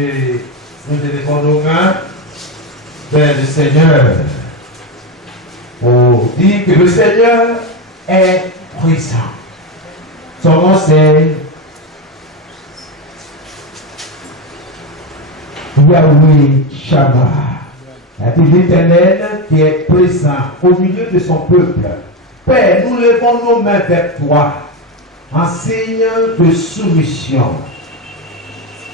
et nous élevons nos mains vers le Seigneur pour dire que le Seigneur est présent. Son nom c'est Yahweh Shammah. L'Éternel qui est présent au milieu de son peuple. Père, nous levons nos mains vers toi en signe de soumission.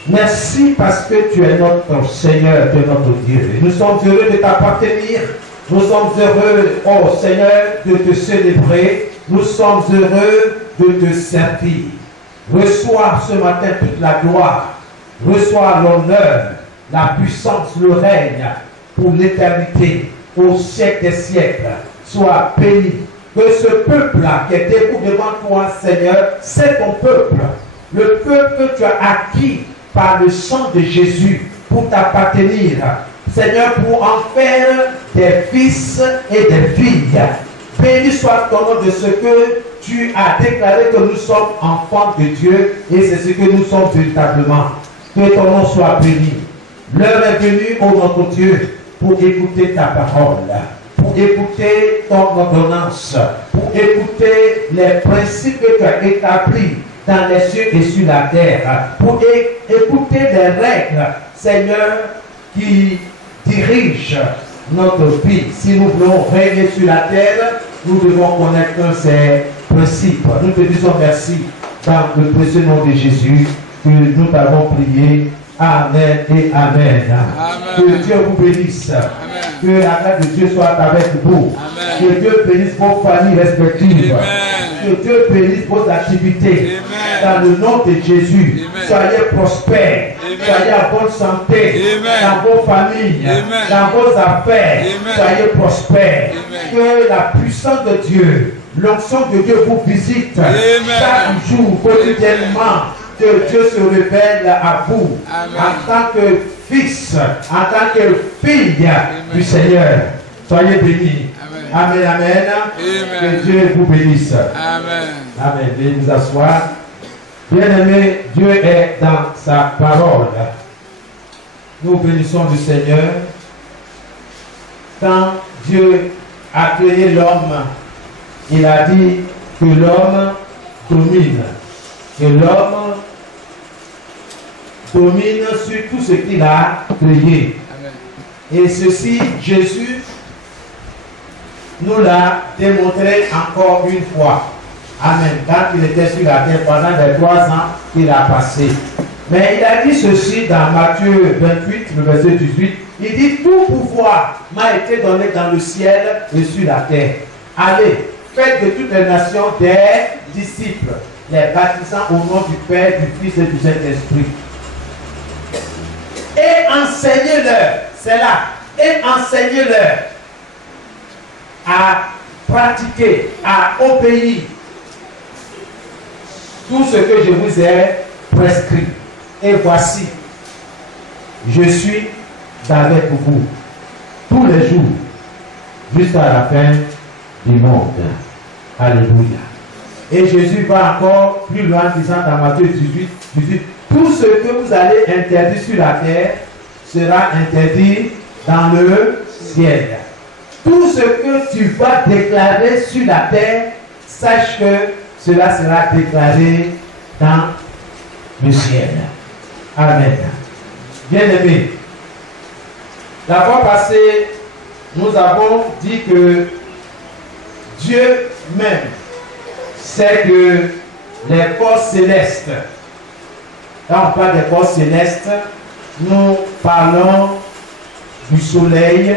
Merci parce que tu es notre Seigneur, tu es notre Dieu. Et nous sommes heureux de t'appartenir. Nous sommes heureux, oh Seigneur, de te célébrer. Nous sommes heureux de te servir. Reçois ce matin toute la gloire. Reçois l'honneur, la puissance, le règne pour l'éternité, au siècle des siècles. Sois béni. Que ce peuple-là qui est debout devant toi, Seigneur, c'est ton peuple. Le peuple que tu as acquis par le sang de Jésus pour t'appartenir. Seigneur, pour en faire des fils et des filles. Béni soit ton nom de ce que tu as déclaré que nous sommes enfants de Dieu et c'est ce que nous sommes véritablement. Que ton nom soit béni. L'heure est venue, ô notre Dieu, pour écouter ta parole, pour écouter ton ordonnance, pour écouter les principes que tu as établis dans les cieux et sur la terre, pour écouter les règles, Seigneur, qui dirigent notre vie. Si nous voulons régner sur la terre, nous devons connaître ces principes. Nous te disons merci dans le précieux nom de Jésus que nous t'avons prié. Amen et Amen. Amen. Que Dieu vous bénisse. Amen. Que la grâce de Dieu soit avec vous. Amen. Que Dieu bénisse vos familles respectives. Amen. Que Dieu bénisse vos activités. Amen. Dans le nom de Jésus. Amen. Soyez prospères. Amen. Soyez en bonne santé. Amen. Dans vos familles. Amen. Dans vos affaires. Amen. Soyez prospères. Amen. Que la puissance de Dieu, l'onction de Dieu vous visite. Amen. Chaque jour, quotidiennement. Que Dieu se révèle à vous. Amen. En tant que fils, en tant que fille Amen. du Seigneur. Soyez bénis. Amen. Amen, amen. Amen. Que Dieu vous bénisse. Amen. Amen. Veuillez vous asseoir. Bien-aimé, Dieu est dans sa parole. Nous bénissons le Seigneur. Quand Dieu a créé l'homme, il a dit que l'homme domine. Que l'homme domine sur tout ce qu'il a créé. Amen. Et ceci, Jésus nous l'a démontré encore une fois. Amen. Quand il était sur la terre pendant les 3 ans qu'il a passé. Mais il a dit ceci dans Matthieu 28, le verset 18. Il dit, tout pouvoir m'a été donné dans le ciel et sur la terre. Allez, faites de toutes les nations des disciples, les baptisant au nom du Père, du Fils et du Saint-Esprit. Et enseignez-leur, c'est là, et enseignez-leur à pratiquer, à obéir tout ce que je vous ai prescrit. Et voici, je suis avec vous tous les jours jusqu'à la fin du monde. Alléluia. Et Jésus va encore plus loin, disant dans Matthieu 18, tout ce que vous allez interdire sur la terre sera interdit dans le ciel. Tout ce que tu vas déclarer sur la terre, sache que cela sera déclaré dans le ciel. Amen. Bien-aimés, la fois passée, nous avons dit que Dieu même sait que les forces célestes, quand on parle des forces célestes, nous parlons du soleil.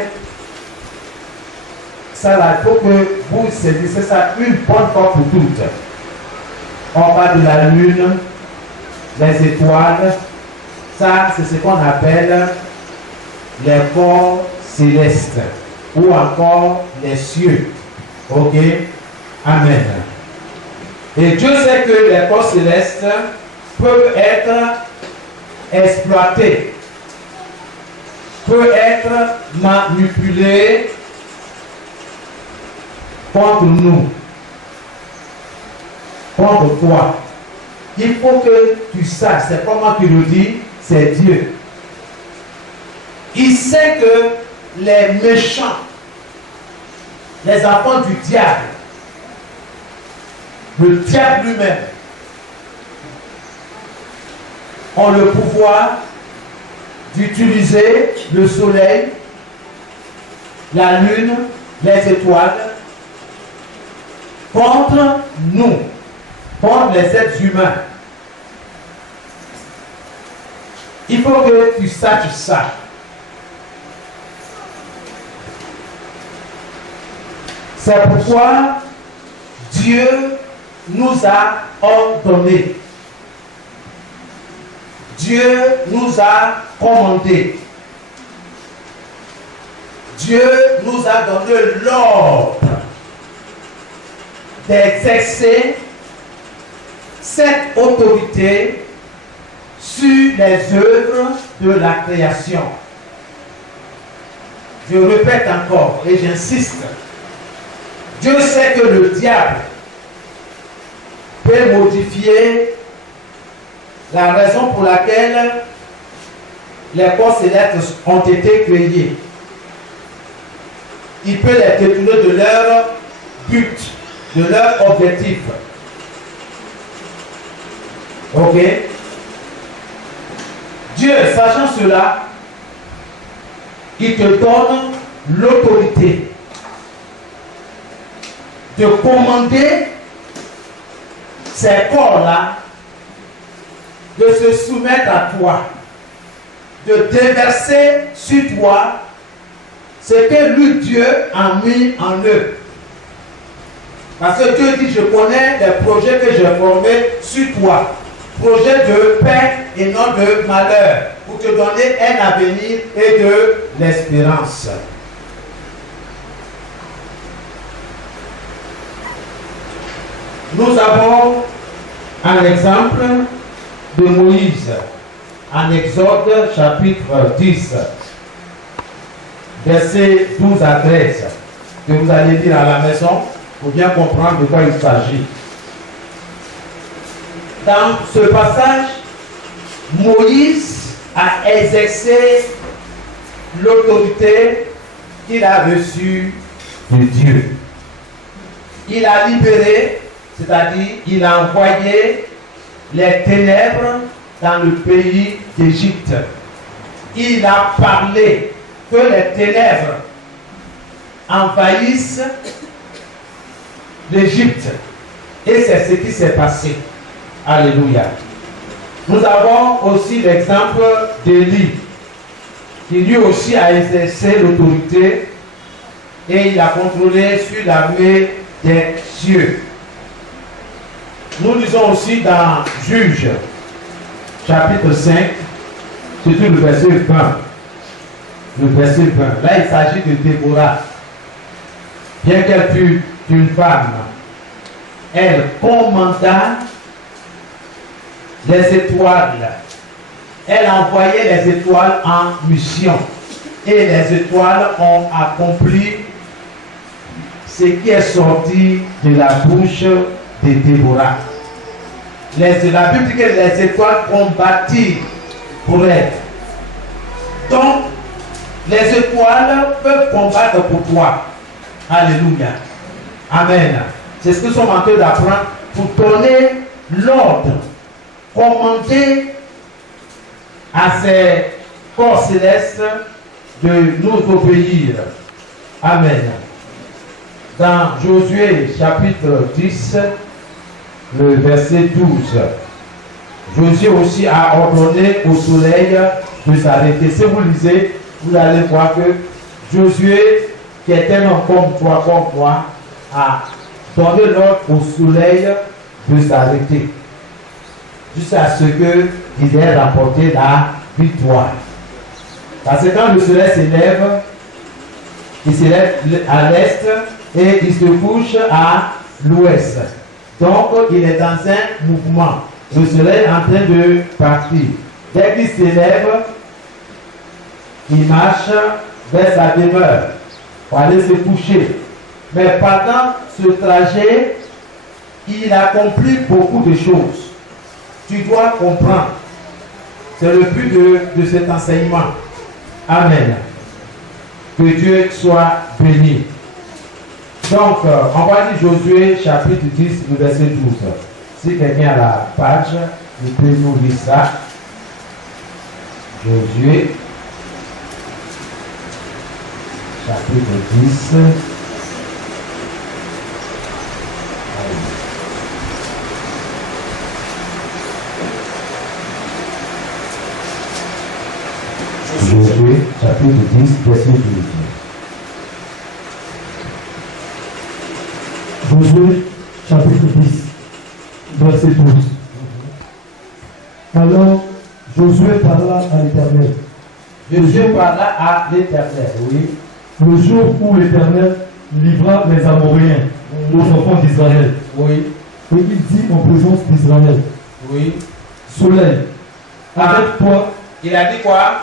Ça, il faut que vous saisissez ça une bonne fois pour toutes. On parle de la lune, les étoiles. Ça, c'est ce qu'on appelle les corps célestes ou encore les cieux. Ok? Amen. Et Dieu sait que les corps célestes peuvent être exploités, peuvent être manipulés contre nous, contre toi. Il faut que tu saches, c'est comment tu le dis, c'est Dieu. Il sait que les méchants, les enfants du diable, le diable lui-même, ont le pouvoir d'utiliser le soleil, la lune, les étoiles contre nous, contre les êtres humains. Il faut que tu saches ça. C'est pourquoi Dieu nous a ordonné. Dieu nous a commandé. Dieu nous a donné l'ordre d'exercer cette autorité sur les œuvres de la création. Je répète encore et j'insiste. Dieu sait que le diable peut modifier la raison pour laquelle les corps célestes ont été créés. Il peut les détourner de leur but, de leur objectif. Ok? Dieu, sachant cela, il te donne l'autorité de commander ces corps-là de se soumettre à toi, de déverser sur toi ce que lui, Dieu, a mis en eux. Parce que Dieu dit, je connais les projets que j'ai formés sur toi. Projet de paix et non de malheur, pour te donner un avenir et de l'espérance. Nous avons un exemple de Moïse en Exode chapitre 10, versets 12 à 13, que vous allez lire à la maison pour bien comprendre de quoi il s'agit. Dans ce passage, Moïse a exercé l'autorité qu'il a reçue de Dieu. Il a libéré, c'est-à-dire il a envoyé les ténèbres dans le pays d'Égypte. Il a parlé que les ténèbres envahissent l'Égypte. Et c'est ce qui s'est passé. Alléluia. Nous avons aussi l'exemple d'Élie, qui lui aussi a exercé l'autorité et il a contrôlé sur l'armée des cieux. Nous lisons aussi dans Juges, chapitre 5, surtout le verset 20. Le verset 20. Là, il s'agit de Déborah. Bien qu'elle fût une femme, elle commanda les étoiles. Elle envoyait les étoiles en mission. Et les étoiles ont accompli ce qui est sorti de la bouche de Déborah. La Bible dit que les étoiles combattirent pour elle. Donc, les étoiles peuvent combattre pour toi. Alléluia. Amen. C'est ce que nous sommes en train d'apprendre pour donner l'ordre, commander à ces corps célestes de nous obéir. Amen. Dans Josué chapitre 10, le verset 12, Josué aussi a ordonné au soleil de s'arrêter. Si vous lisez, vous allez voir que Josué, qui est un homme comme toi, a donné l'ordre au soleil de s'arrêter, jusqu'à ce qu'il ait remporté la victoire. Parce que quand le soleil s'élève, il s'élève à l'est et il se couche à l'ouest. Donc, il est dans un mouvement. Le soleil est en train de partir. Dès qu'il s'élève, il marche vers sa demeure pour aller se coucher. Mais pendant ce trajet, il accomplit beaucoup de choses. Tu dois comprendre. C'est le but de cet enseignement. Amen. Que Dieu soit béni. Donc, on va lire Josué chapitre 10, le verset 12. Si quelqu'un a la page, il peut nous lire ça. Josué chapitre 10. Josué chapitre 10, verset 12. Josué chapitre 10, verset 12. Alors Josué parla à l'Éternel. Josué parla à l'Éternel, oui. Le jour où l'Éternel livra les Amoréens aux enfants d'Israël. Oui. Et il dit en présence d'Israël, Oui. Soleil, arrête-toi. Il a dit quoi?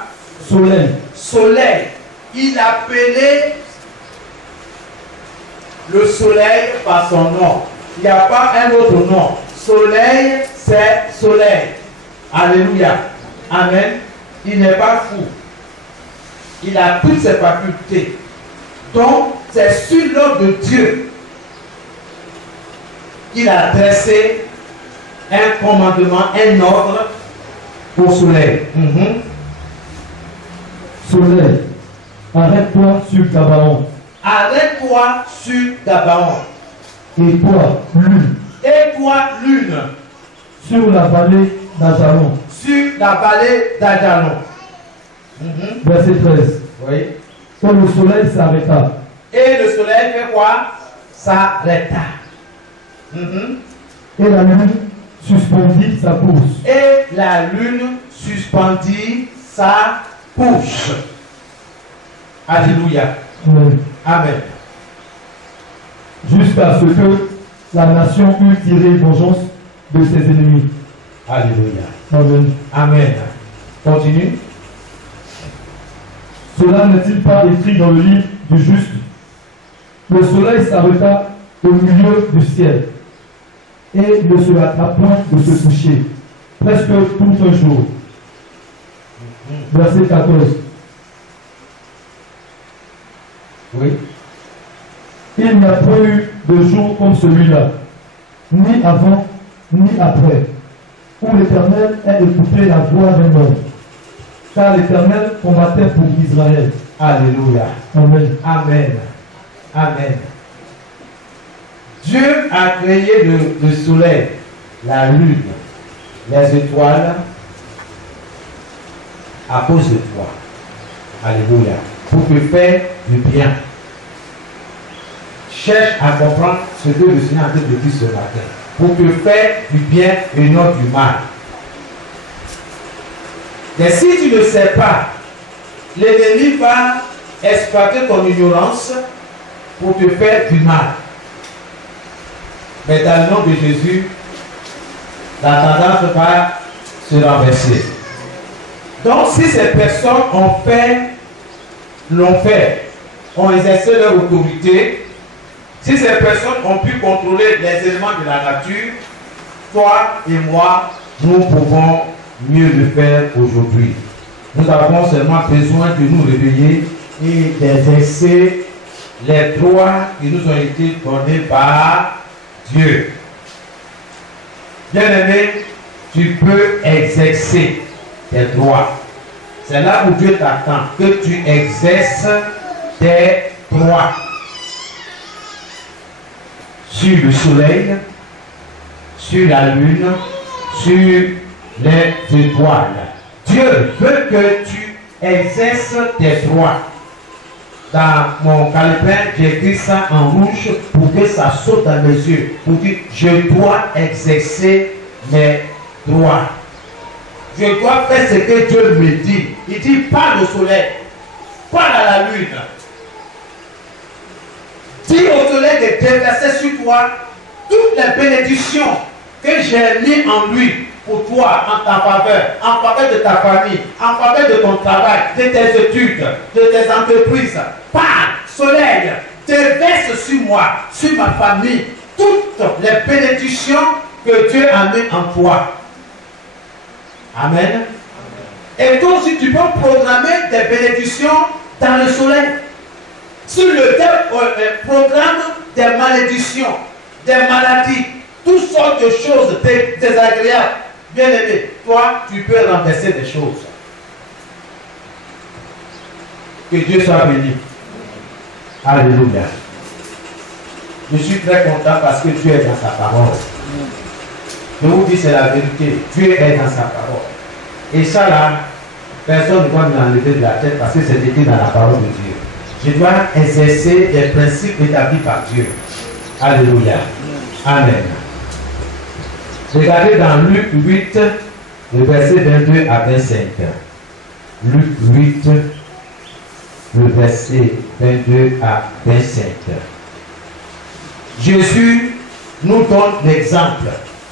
Soleil. Soleil. Il appelait le soleil par son nom. Il n'y a pas un autre nom. Soleil, c'est soleil. Alléluia. Amen. Il n'est pas fou. Il a toutes ses facultés. Donc, c'est sur l'ordre de Dieu qu'il a dressé un commandement, un ordre au soleil. Soleil, arrête-toi sur Gabaon. Arrête-toi sur Gabaon. Et toi, lune, Et toi, lune, sur la vallée d'Ajalon. sur la vallée d'Ajalon. Verset 13. Oui. Et le soleil s'arrêta. Et le soleil fait quoi? S'arrêta. Et la lune suspendit sa course. Et la lune suspendit sa couche. Alléluia. Amen. Amen. Jusqu'à ce que la nation eût tiré vengeance de ses ennemis. Alléluia. Amen. Amen. Continue. Cela n'est-il pas écrit dans le livre du juste? Le soleil s'arrêta au milieu du ciel et ne se hâta point de se coucher, presque tout un jour. Verset 14. Oui. Il n'y a point eu de jour comme celui-là, ni avant, ni après, où l'Éternel ait écouté la voix d'un homme. Car l'Éternel combattait pour Israël. Alléluia. Amen. Amen. Amen. Dieu a créé le soleil, la lune, les étoiles à cause de toi. Alléluia. Pour te faire du bien. Cherche à comprendre ce que le Seigneur a dit de dire ce matin. Pour te faire du bien et non du mal. Mais si tu ne sais pas, l'ennemi va exploiter ton ignorance pour te faire du mal. Mais dans le nom de Jésus, la tendance va se renverser. Donc si ces personnes l'ont fait, ont exercé leur autorité, si ces personnes ont pu contrôler les éléments de la nature, toi et moi, nous pouvons mieux le faire aujourd'hui. Nous avons seulement besoin de nous réveiller et d'exercer les droits qui nous ont été donnés par Dieu. Bien-aimé, tu peux exercer tes droits. C'est là où Dieu t'attend, que tu exerces tes droits. Sur le soleil, sur la lune, sur les étoiles. Dieu veut que tu exerces tes droits. Dans mon calepin, j'ai écrit ça en rouge pour que ça saute dans mes yeux. Pour dire, je dois exercer mes droits. Je dois faire ce que Dieu me dit. Il dit, parle au soleil, parle à la lune. Dis au soleil de déverser sur toi toutes les bénédictions que j'ai mises en lui pour toi, en ta faveur, en faveur de ta famille, en faveur de ton travail, de tes études, de tes entreprises. Parle, soleil, déverse sur moi, sur ma famille, toutes les bénédictions que Dieu a mises en toi. Amen. Et donc, si tu peux programmer des bénédictions dans le soleil, si le diable programme des malédictions, des maladies, toutes sortes de choses désagréables, bien aimé, toi, tu peux renverser des choses. Que Dieu soit béni. Alléluia. Je suis très content parce que Dieu est dans sa parole. Je vous dis, c'est la vérité. Dieu est dans sa parole. Et ça là, personne ne doit nous enlever de la tête parce que c'est écrit dans la parole de Dieu. Je dois exercer les principes établis par Dieu. Alléluia. Amen. Regardez dans Luc 8, le verset 22 à 25. Luc 8, le verset 22 à 25. Jésus nous donne l'exemple.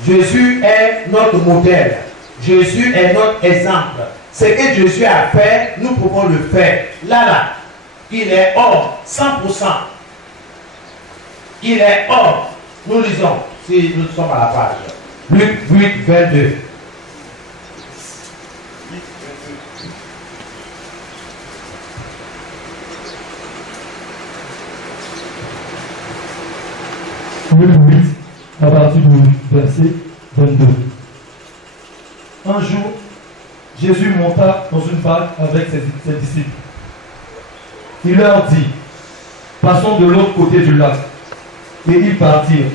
Jésus est notre modèle. Jésus est notre exemple. Ce que Jésus a fait, nous pouvons le faire. Là, il est homme, 100%. Il est homme. Nous lisons, si nous sommes à la page. Luc 8, 22. Luc 8, à partir du verset 22. Un jour, Jésus monta dans une barque avec ses disciples. Il leur dit, passons de l'autre côté du lac. Et ils partirent.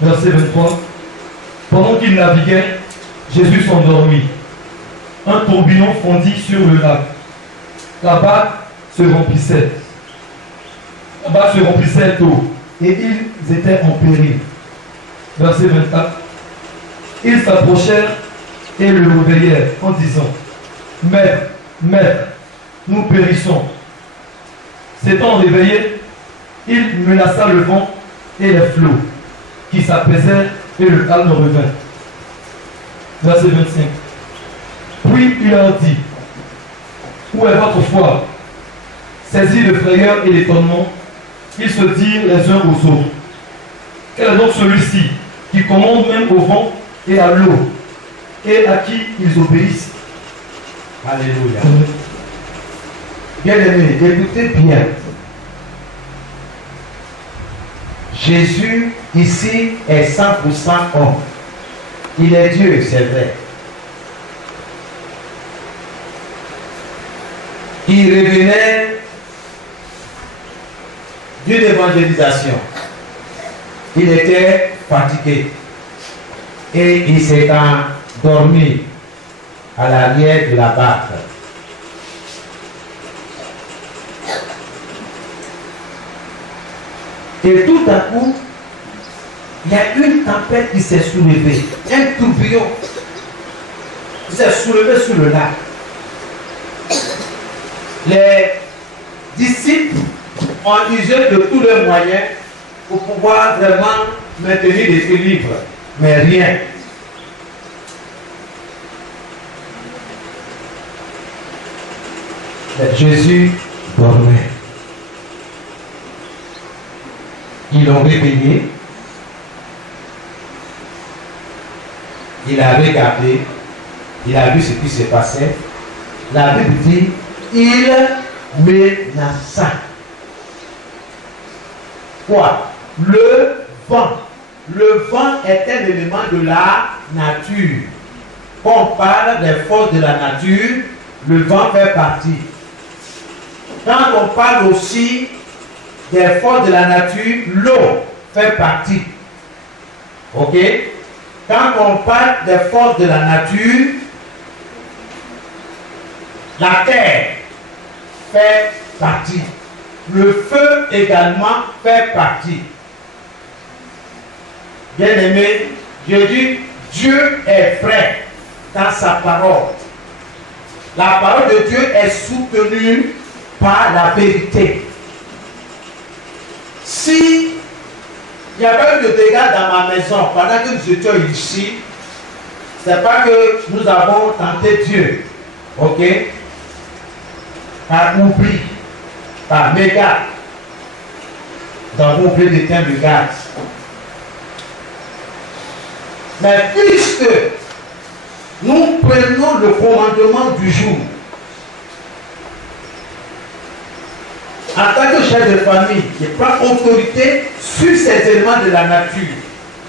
Verset 23. Pendant qu'ils naviguaient, Jésus s'endormit. Un tourbillon fondit sur le lac. La barque se remplissait. La barque se remplissait d'eau. Et ils étaient en péril. Verset 24. Ils s'approchèrent et le réveillèrent en disant, Maître, Maître, nous périssons. S'étant réveillé, il menaça le vent et les flots, qui s'apaisèrent et le calme revint. Verset 25. Puis il leur dit, où est votre foi? Saisis de frayeur et d'étonnement, ils se dirent les uns aux autres, quel est donc celui-ci qui commande même au vent et à l'eau, et à qui ils obéissent? Alléluia. Bien-aimés, écoutez bien. Jésus, ici, est 100% homme. Il est Dieu, c'est vrai. Il revenait d'une évangélisation. Il était fatigué. Et il s'est endormi à l'arrière de la barque. Et tout à coup, il y a une tempête qui s'est soulevée, un tourbillon qui s'est soulevé sur le lac. Les disciples ont usé de tous leurs moyens pour pouvoir vraiment maintenir l'équilibre, mais rien. Mais Jésus dormait. Ils l'ont réveillé. Il a regardé. Il a vu ce qui se passait. La Bible dit, il menaça. Quoi? Le vent. Le vent est un élément de la nature. Quand on parle des forces de la nature, le vent fait partie. Quand on parle aussi des forces de la nature, l'eau fait partie. Ok? Quand on parle des forces de la nature, la terre fait partie. Le feu également fait partie. Bien-aimé, je dis, Dieu est vrai dans sa parole. La parole de Dieu est soutenue par la vérité. Si il y avait eu de dégâts dans ma maison pendant que nous étions ici, ce n'est pas que nous avons tenté Dieu, ok? Par oubli, par mégarde. Nous avons oublié d'éteindre le gaz. Mais puisque nous prenons le commandement du jour. En tant que chef de famille, je prends autorité sur ces éléments de la nature.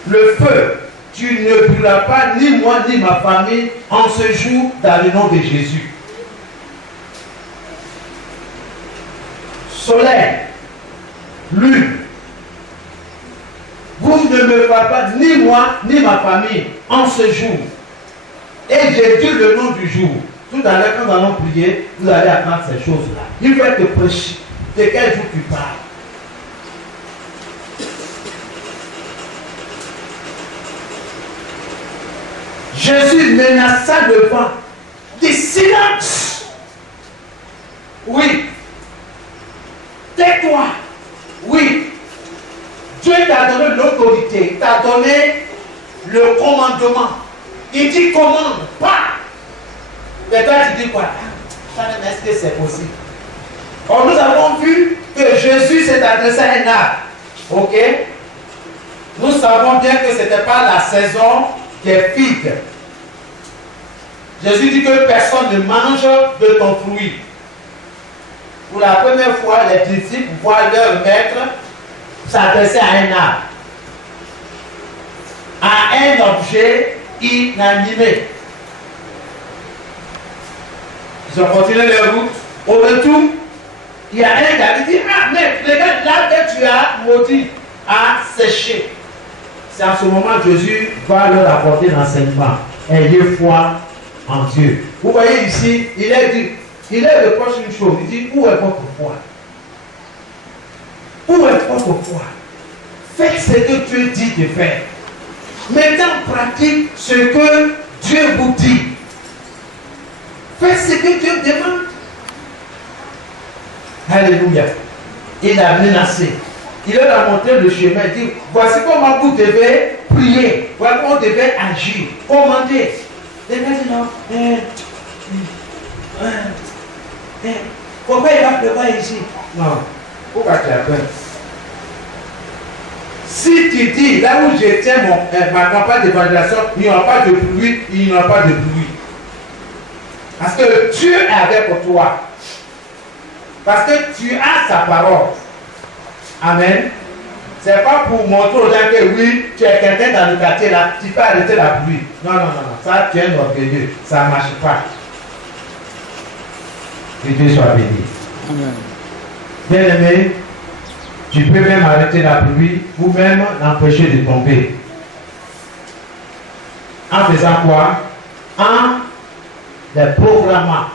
Le feu, tu ne brûleras pas ni moi ni ma famille en ce jour dans le nom de Jésus. Soleil, lune, vous ne me faites pas ni moi ni ma famille en ce jour. Et j'ai dit le nom du jour. Tout à l'heure, quand nous allons prier, vous allez apprendre ces choses-là. Il va te prêcher. De quel jour tu parles? Jésus menaça le vent. Dis silence. Oui. Tais-toi. Oui. Dieu t'a donné l'autorité, t'a donné le commandement. Il dit commande, pas. Mais toi tu dis quoi? Est-ce que c'est possible? Or, nous avons vu que Jésus s'est adressé à un arbre. Ok? Nous savons bien que ce n'était pas la saison des figues. Jésus dit que personne ne mange de ton fruit. Pour la première fois, les disciples voient leur maître s'adresser à un arbre, à un objet inanimé. Ils ont continué leur route. Au retour, il y a un gars qui dit, ah mais regarde, là que tu as maudit a séché. C'est à ce moment que Jésus va leur apporter l'enseignement. Ayez foi en Dieu. Vous voyez ici, il reproche une chose. Il dit, où est votre foi? Où est votre foi? Faites ce que Dieu dit de faire. Mettez en pratique ce que Dieu vous dit. Faites ce que Dieu demande. Alléluia. Il a menacé. Il leur a montré le chemin. Il dit, voici comment vous devez prier. Voici comment vous devez agir. Commander. Les gars disent non. Pourquoi il va pleuvoir ici? Non. Pourquoi tu as peur? Si tu dis, là où je tiens ma campagne d'évangélisation, il n'y aura pas de pluie, il n'y aura pas de pluie. Parce que Dieu est avec toi. Parce que tu as sa parole. Amen. Ce n'est pas pour montrer aux gens que oui, tu es quelqu'un dans le quartier là, tu peux arrêter la pluie. Non, non, non, non. Ça, tu es un orgueilleux. Ça ne marche pas. Que Dieu soit béni. Amen. Bien-aimé, tu peux même arrêter la pluie ou même l'empêcher de tomber. En faisant quoi? En les programmant.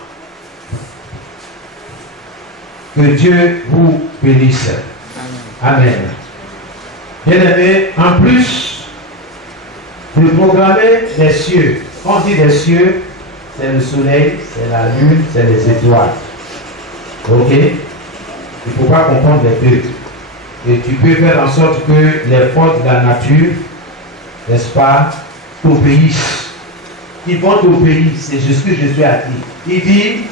Que Dieu vous bénisse. Amen. Bien-aimé, en plus de programmer les cieux, quand on dit les cieux, c'est le soleil, c'est la lune, c'est les étoiles. Ok? Il ne faut pas comprendre les deux. Et tu peux faire en sorte que les forces de la nature, n'est-ce pas, t'obéissent. Ils vont t'obéir. C'est ce que Jésus a dit. Il dit,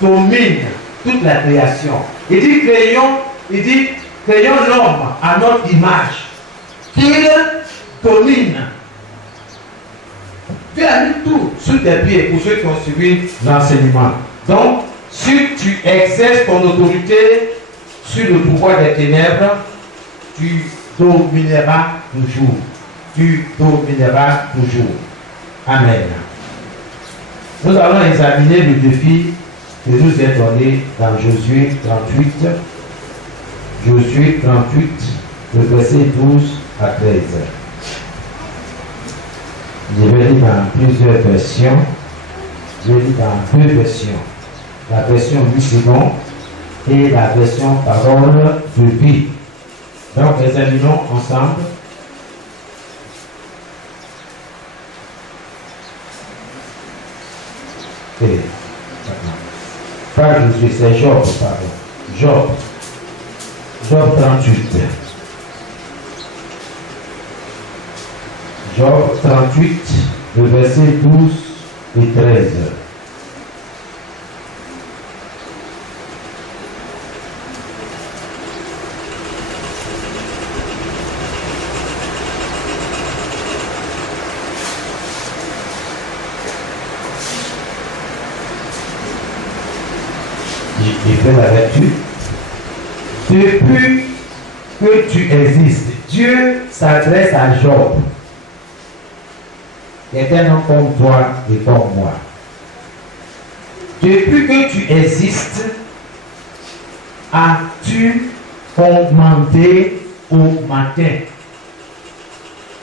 domine toute la création. Il dit, créons l'homme à notre image. Qu'il domine. Tu as mis tout sous tes pieds pour ceux qui ont suivi l'enseignement. Donc, si tu exerces ton autorité sur le pouvoir des ténèbres, tu domineras toujours. Tu domineras toujours. Amen. Nous allons examiner le défi que nous est donné dans Josué 38. Josué 38, le verset 12 à 13. Je vais lire dans plusieurs versions. Je lis dans deux versions. La version 8 secondes et la version parole de vie. Donc, examinons ensemble. Pas Josué, c'est Job, pardon. Job 38. Job 38, le verset 12 et 13. fais la lecture. Depuis que tu existes, Dieu s'adresse à Job, qui est un homme comme toi et comme moi. Depuis que tu existes, as-tu commandé au matin?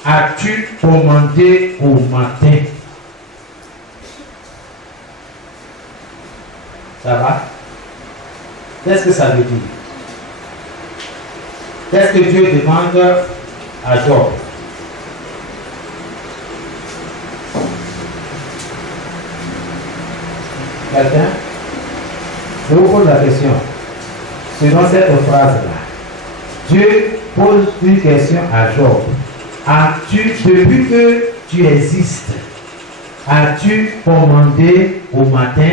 As-tu commandé au matin? Ça va? Qu'est-ce que ça veut dire? Qu'est-ce que Dieu demande à Job? Quelqu'un? Je vous pose la question. Selon cette phrase-là, Dieu pose une question à Job. Depuis que tu existes, as-tu commandé au matin?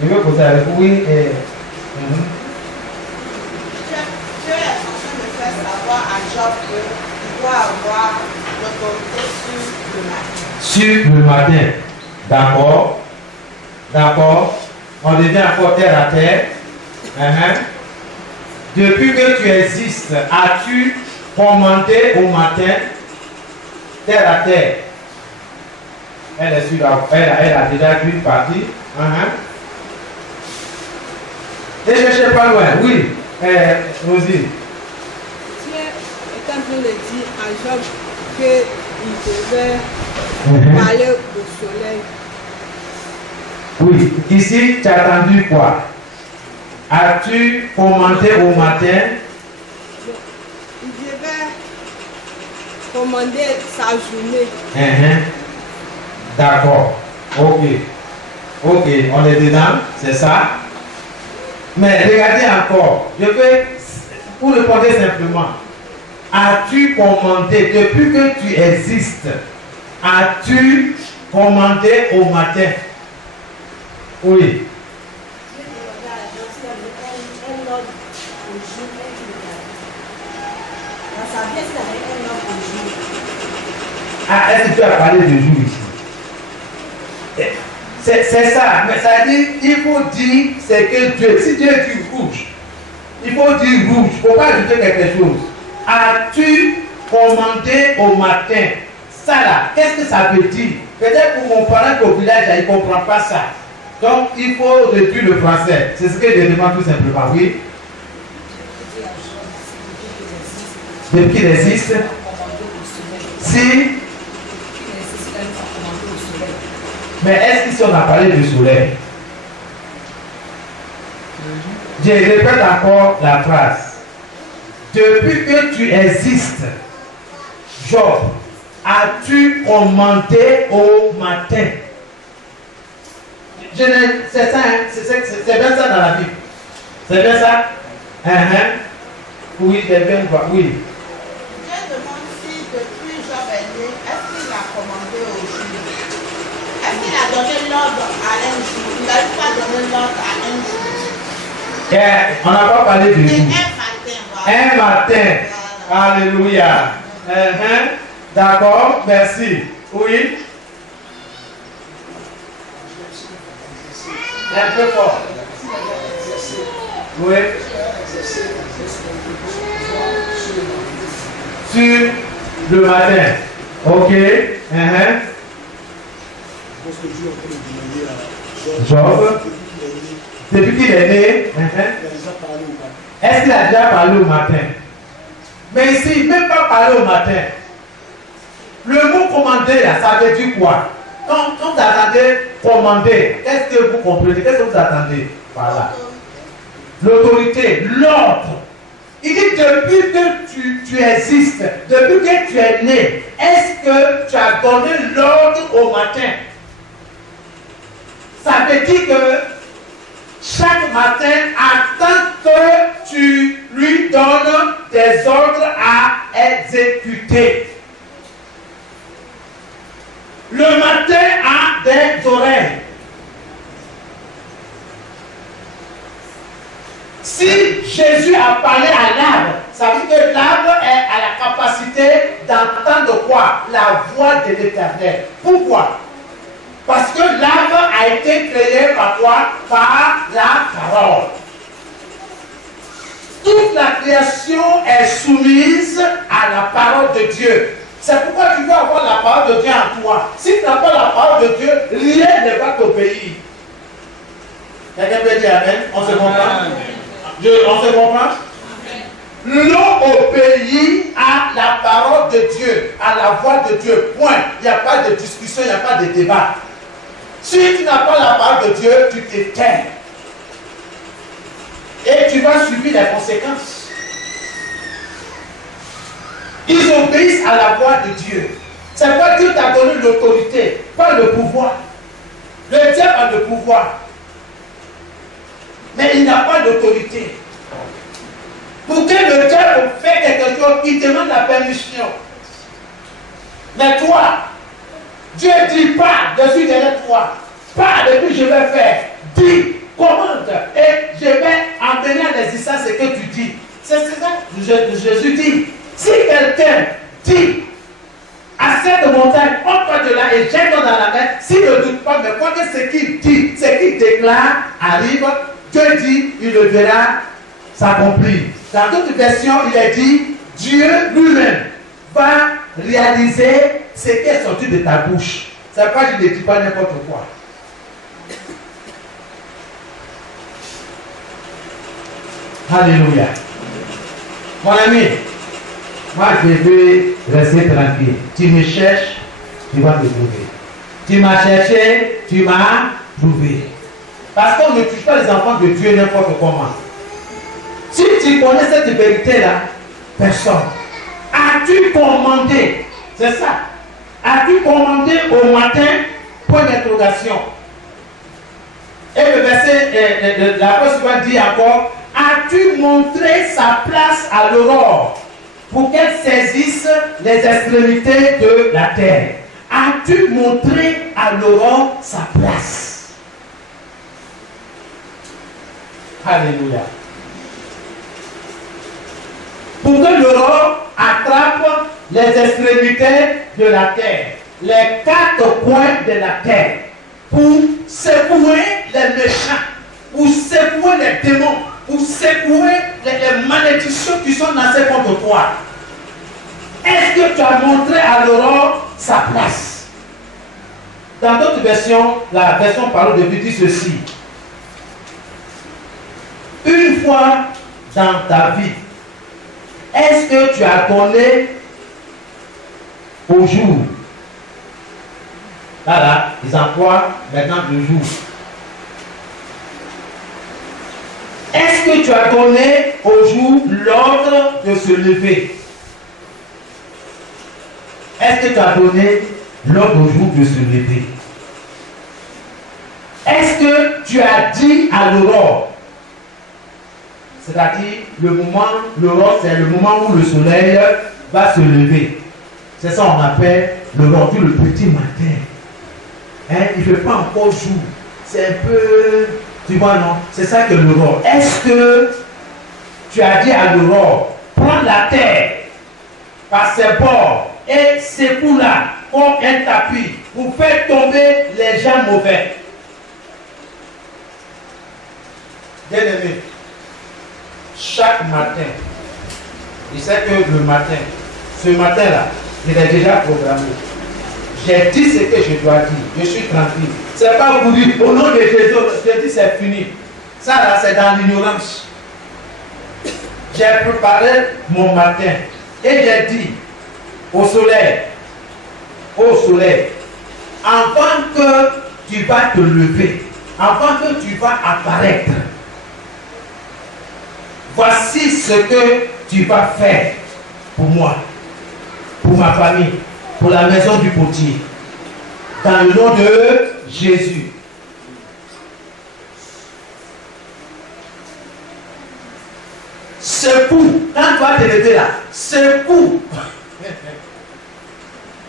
Je veux poser avec vous. Oui. Dieu est en train de faire savoir à Job qu'il doit avoir l'autorité sur le matin. Sur le matin. D'accord. D'accord. On devient encore terre à terre. Depuis que tu existes, as-tu commandé au matin terre à terre? Elle est sur elle a déjà vu une partie. Et je ne sais pas loin. Oui. Rosie. Dieu est en train de dire à Job qu'il devait parler au soleil. Oui. Ici, tu as entendu quoi? As-tu commandé au matin? Il devait commander sa journée. D'accord. Ok. Ok, on est dedans, c'est ça. Mais regardez encore. Je peux, pour répondre simplement, as-tu commandé, depuis que tu existes, as-tu commandé au matin? Oui. Ah, est-ce que tu as parlé de jour ici? C'est ça, mais ça dit, il faut dire c'est que Dieu. Si Dieu dit rouge, il faut dire rouge, il ne faut pas ajouter quelque chose. As-tu commandé au matin? Ça là, qu'est-ce que ça veut dire? Peut-être pour mon parent au village, il ne comprend pas ça. Donc il faut réduire le français. C'est ce que je demande tout simplement, oui. Depuis qu'il existe, si. Mais est-ce qu'ici on a parlé du soleil? Je répète encore la phrase. Depuis que tu existes, Job, as-tu commandé au matin? C'est ça, hein? C'est bien ça dans la Bible. C'est bien ça? Oui, j'ai bien voir. Oui. Dieu demande si depuis Job est né, est-ce qu'il a commandé au jour? Est-ce qu'il a donné l'ordre à un jour? Il n'a pas donné l'ordre à un jour. On n'a pas parlé de jour. Un matin, voilà. Un matin. Voilà. Alléluia. D'accord, merci. Oui. Un peu fort. Oui. Sur le matin. Ok. Job. Depuis qu'il est né. Est-ce qu'il a déjà parlé au matin? Mais ici, même pas parler au matin. Le mot commander, là, ça veut dire quoi? Quand vous attendez commander, qu'est-ce que vous comprenez? Qu'est-ce que vous attendez par là? L'autorité, l'ordre. Il dit depuis que tu existes, depuis que tu es né, est-ce que tu as donné l'ordre au matin? Ça veut dire que chaque matin, attends que tu lui donnes des ordres à exécuter. Le matin a des oreilles. Si Jésus a parlé à l'arbre, ça veut dire que l'arbre est à la capacité d'entendre quoi? La voix de l'Éternel. Pourquoi? Parce que l'âme a été créée par quoi? Par la parole. Toute la création est soumise à la parole de Dieu. C'est pourquoi tu veux avoir la parole de Dieu en toi. Si tu n'as pas la parole de Dieu, rien ne va t'obéir. Quelqu'un peut dire amen? On se comprend? On se comprend? L'homme obéit à la parole de Dieu, à la voix de Dieu. Point. Il n'y a pas de discussion, il n'y a pas de débat. Si tu n'as pas la parole de Dieu, tu t'éteins. Et tu vas subir les conséquences. Ils obéissent à la voix de Dieu. C'est pas Dieu t'a donné l'autorité, pas le pouvoir. Le diable a le pouvoir. Mais il n'a pas d'autorité. Pour que le diable fasse quelque chose, il demande la permission. Mais toi, Dieu dit pas, je suis derrière toi. Parle et puis je vais faire. Dis, commande. Et je vais emmener à l'existence ce que tu dis. C'est ça que Jésus dit. Si quelqu'un dit à cette montagne, on de là et jette-toi dans la mer, s'il ne doute pas, mais quand ce qu'il dit, ce qu'il déclare arrive, Dieu dit, il le verra s'accomplir. Dans d'autres versions, il est dit, Dieu lui-même va réaliser ce qui est sorti de ta bouche. C'est pas je ne dis pas n'importe quoi. Alléluia. Mon ami, moi je vais rester tranquille. Tu me cherches, tu vas me trouver. Tu m'as cherché, tu m'as trouvé. Parce qu'on ne touche pas les enfants de Dieu n'importe comment. Si tu connais cette vérité-là, personne. As-tu commandé? C'est ça. As-tu commandé au matin? Point d'interrogation. Et le verset, la verse suivante dit encore, as-tu montré sa place à l'aurore pour qu'elle saisisse les extrémités de la terre? As-tu montré à l'aurore sa place? Alléluia. Pour que l'aurore attrape les extrémités de la terre, les quatre coins de la terre, pour secouer les méchants, pour secouer les démons, pour secouer les malédictions qui sont lancées contre toi. Est-ce que tu as montré à l'aurore sa place? Dans d'autres versions, la version parole de Dieu dit ceci. Une fois dans ta vie, est-ce que tu as donné au jour? Là, ils emploient maintenant le jour. Est-ce que tu as donné au jour l'ordre de se lever? Est-ce que tu as donné l'ordre au jour de se lever? Est-ce que tu as dit à l'aurore? C'est-à-dire, l'aurore, c'est le moment où le soleil va se lever. C'est ça qu'on appelle l'aurore, le petit matin. Hein, il ne fait pas encore jour. C'est un peu... Tu vois, non? C'est ça que l'aurore. Est-ce que tu as dit à l'aurore, prends la terre par ses bords et secoue-la comme un tapis pour faire tomber les gens mauvais? Bien aimé, chaque matin, je sais que le matin, ce matin-là, il est déjà programmé. J'ai dit ce que je dois dire. Je suis tranquille. Ce n'est pas pour dire au nom de Jésus, je dis c'est fini. Ça là, c'est dans l'ignorance. J'ai préparé mon matin et j'ai dit au soleil, avant que tu vas te lever, avant que tu vas apparaître, voici ce que tu vas faire pour moi, pour ma famille, pour la maison du potier. Dans le nom de Jésus. Secoue, quand tu vas te lever là, secoue.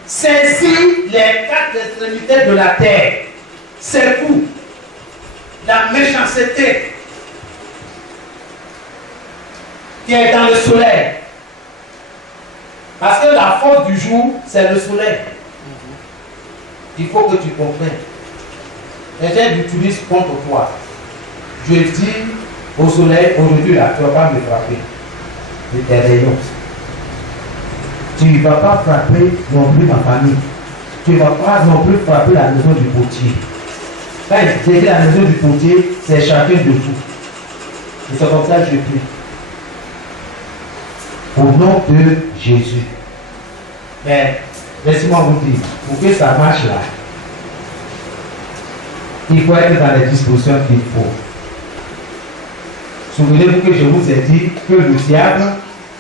Saisis les quatre extrémités de la terre. Secoue la méchanceté qui est dans le soleil. Parce que la force du jour, c'est le soleil. Il faut que tu comprennes. Et j'ai l'utilise contre toi. Je dis au soleil, aujourd'hui là, tu ne vas pas me frapper de tes rayons. Tu ne vas pas frapper non plus ma famille. Tu ne vas pas non plus frapper la maison du potier. Quand il dit la maison du potier, c'est chacun de tout. Et c'est comme ça que je prie. Au nom de Jésus. Mais, laissez-moi vous dire, pour que ça marche là, il faut être dans les dispositions qu'il faut. Souvenez-vous que je vous ai dit que le diable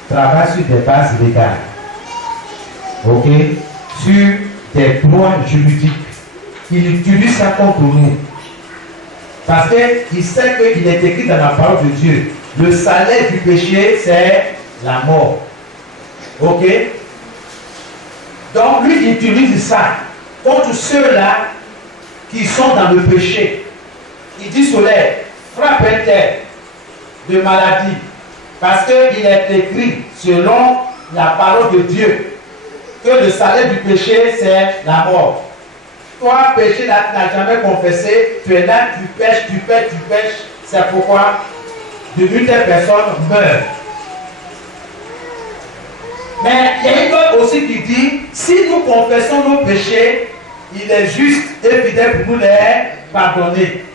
travaille sur des bases légales. Ok? Sur des droits juridiques. Il utilise ça contre nous. Parce qu'il sait qu'il est écrit dans la parole de Dieu. Le salaire du péché, c'est la mort. Ok? Donc lui, il utilise ça contre ceux-là qui sont dans le péché. Il dit soleil, frappe un tel de maladie. Parce qu'il est écrit, selon la parole de Dieu, que le salaire du péché, c'est la mort. Toi, péché, là, tu n'as jamais confessé, tu es là, tu pêches, c'est pourquoi une telle personne meurt. Mais il y a une autre aussi qui dit, si nous confessons nos péchés, il est juste et fidèle pour nous les pardonner.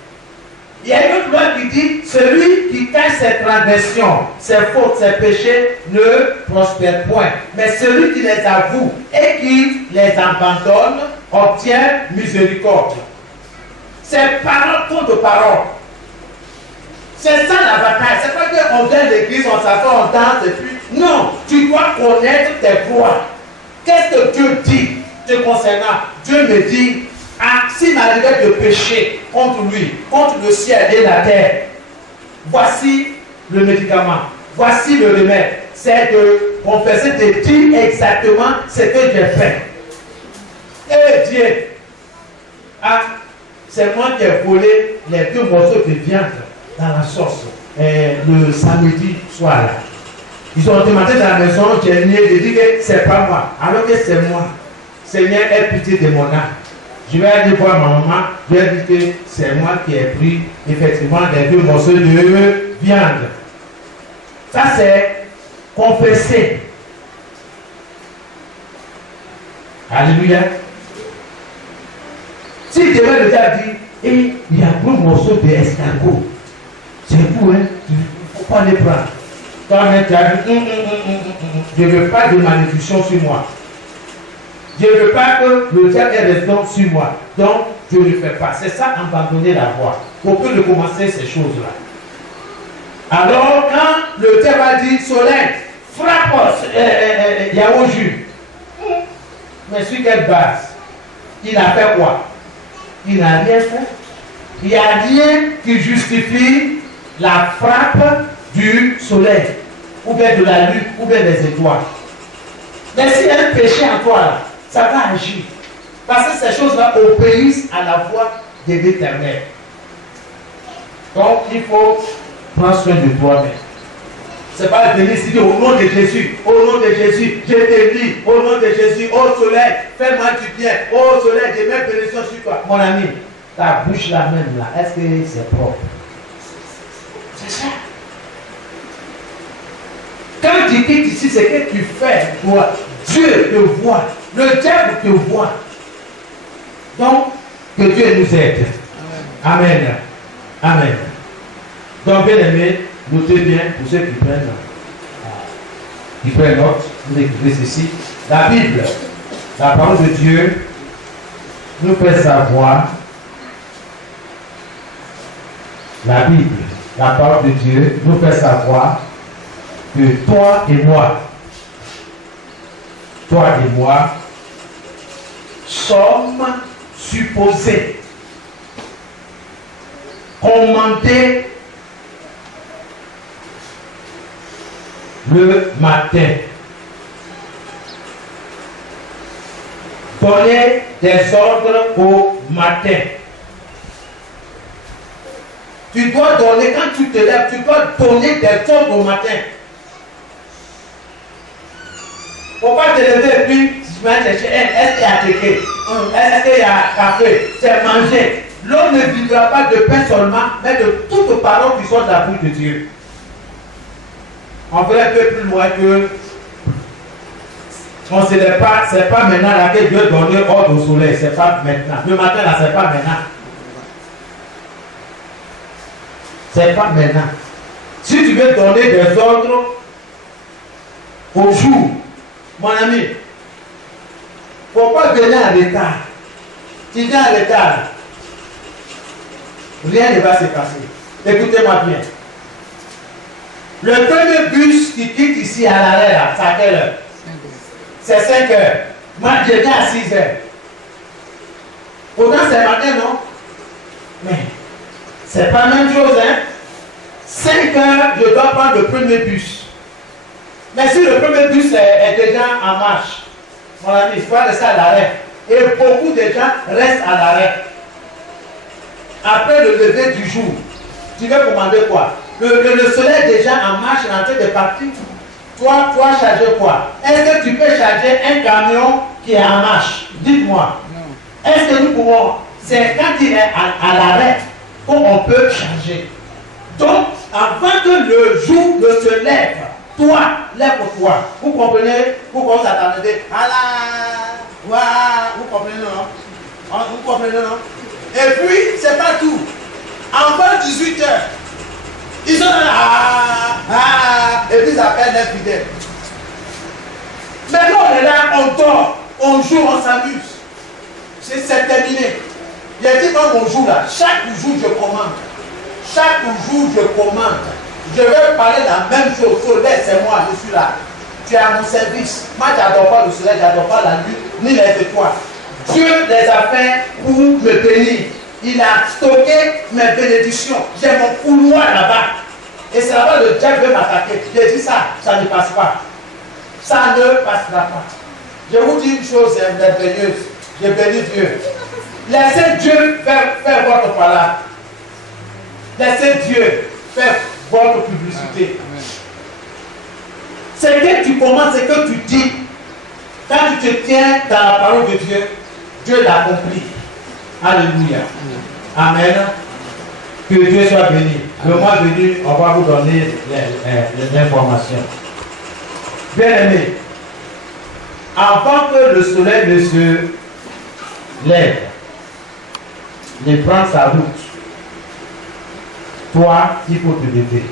Il y a une autre loi qui dit, celui qui cache ses transgressions, ses fautes, ses péchés, ne prospère point. Mais celui qui les avoue et qui les abandonne, obtient miséricorde. C'est parole contre parole. C'est ça la bataille. C'est pas qu'on vient à l'église, on s'assoit, on danse et puis... Non, tu dois connaître tes droits. Qu'est-ce que Dieu dit te concernant? Dieu me dit, ah, s'il m'arrivait de pécher contre lui, contre le ciel et la terre, voici le médicament, voici le remède. C'est de confesser, de dire exactement ce que j'ai fait. Et Dieu, ah, c'est moi qui ai volé les 2 morceaux de viande dans la sauce le samedi soir là. Ils ont demandé dans la maison, j'ai nié, j'ai dit que c'est pas moi, alors que c'est moi. Seigneur, aie pitié de mon âme. Je vais aller voir ma maman, je vais dire que c'est moi qui ai pris effectivement les 2 morceaux de viande. Ça c'est confesser. Alléluia. Si demain le diable dit, et il y a 2 morceaux d'escargot, c'est vous, hein, il ne faut pas les prendre. Toi-même, tu as dit, je ne veux pas de malédiction sur moi. Je ne veux pas que le diable ait raison sur moi. Donc, je ne le fais pas. C'est ça, abandonner la voie. On peut recommencer ces choses-là. Alors, quand le diable a dit, soleil, frappe Yaoju. Mais sur quelle base? Il a fait quoi? Il n'a rien fait. Il n'y a rien qui justifie la frappe du soleil, ou bien de la lune, ou bien des étoiles. Mais s'il y a un péché en toi, là, ça va agir. Parce que ces choses-là obéissent à la voix de l'Éternel. Donc, il faut prendre soin de toi-même. Ce n'est pas venir ici au nom de Jésus, au nom de Jésus, je te dis, au nom de Jésus, ô soleil, fais-moi du bien, ô soleil, je mets bénédiction sur toi. Mon ami, ta bouche là même là, est-ce que c'est propre? C'est ça. Quand tu quittes ici, c'est que tu fais, toi, Dieu te voit, le diable te voit. Donc, que Dieu nous aide. Amen. Amen. Donc, bien aimé, notez bien pour ceux qui prennent note, vous écrivez ceci. La Bible, la parole de Dieu, nous fait savoir. La Bible, la parole de Dieu, nous fait savoir que toi et moi, sommes supposés commander le matin, donner des ordres au matin. Tu dois donner, quand tu te lèves, tu dois donner des ordres au matin. Il ne faut pas te lever et puis tu vas chercher, est-ce qu'il y a téqué? Est-ce qu'il y a café? C'est manger. L'homme ne vivra pas de pain seulement, mais de toutes paroles qui sortent de la bouche de Dieu. On va un peu plus loin que on ce n'est pas, c'est pas maintenant là que Dieu donne ordre au soleil, c'est pas maintenant. Le matin là, c'est pas maintenant. C'est pas maintenant. Si tu veux donner des ordres au jour, mon ami, il ne faut pas venir en retard. Tu viens en retard, rien ne va se passer. Écoutez-moi bien. Le premier bus qui quitte ici à l'arrêt, c'est à quelle heure? C'est 5 heures. Moi, je viens à 6 heures. Pourtant, c'est matin, non? Mais, c'est pas la même chose, hein? 5 heures, je dois prendre le premier bus. Mais si le premier bus est déjà en marche, mon ami, il faut rester à l'arrêt. Et beaucoup de gens restent à l'arrêt. Après le lever du jour, tu veux commander quoi? Le soleil est déjà en marche, en train de partir. Toi, charger quoi? Est-ce que tu peux charger un camion qui est en marche? Dites-moi. Est-ce que nous pouvons? C'est quand il est à l'arrêt qu'on peut charger. Donc, avant que le jour ne se lève, toi, lève-toi. Vous comprenez? Vous commencez à t'attendre. Vous comprenez, non? Vous comprenez, non? Et puis, c'est pas tout. En bas 18 heures, ils sont là, et puis ils appellent les fidèles. Maintenant, on est là, on dort, on joue, on s'amuse. C'est terminé. Il a dit, moi, mon jour là, chaque jour, je commande. Chaque jour, je commande. Je vais parler la même chose. Soleil, c'est moi, je suis là. Tu es à mon service. Moi, je n'adore pas le soleil, je n'adore pas la lune, ni les étoiles. Dieu les a fait pour me bénir. Il a stocké mes bénédictions. J'ai mon couloir là-bas. Et c'est là-bas le diable veut m'attaquer. J'ai dit ça, ça ne passe pas. Ça ne passera pas. Je vous dis une chose merveilleuse. Je bénis Dieu. Laissez Dieu faire votre parole. Laissez Dieu faire votre publicité. C'est que tu commences, c'est que tu dis. Quand tu te tiens dans la parole de Dieu, Dieu l'accomplit. Alléluia. Amen. Que Dieu soit béni. Le mois venu, on va vous donner les informations. Bien aimé, avant que le soleil ne se lève, ne prend sa route, toi, il faut te lever.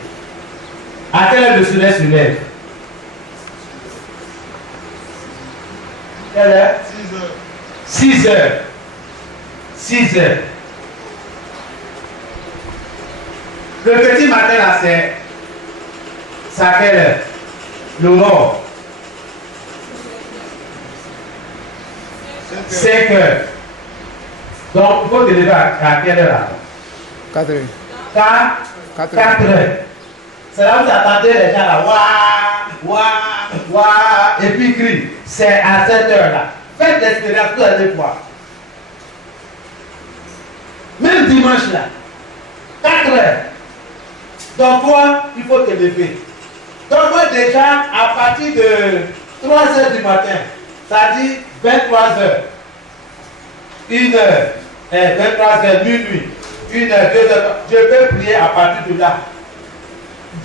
À quelle heure le soleil se lève? Quelle heure? 6 heures. 6 heures. Le petit matin là, c'est à quelle heure? L'aurore. 5 heures. Donc, il faut te lever à quelle heure là? 4 heures. 4 heures. C'est là où vous attendez les gens là. Waouh, et puis ils crient. C'est à 7 heures là. Faites l'expérience, vous allez voir. Même dimanche là. 4 heures. Donc toi, il faut te lever. Donc moi déjà, à partir de 3 heures du matin, ça dit 23 heures. 1 heure, 23 heures, minuit, 1 heure, 2 heures. Je peux prier à partir de là.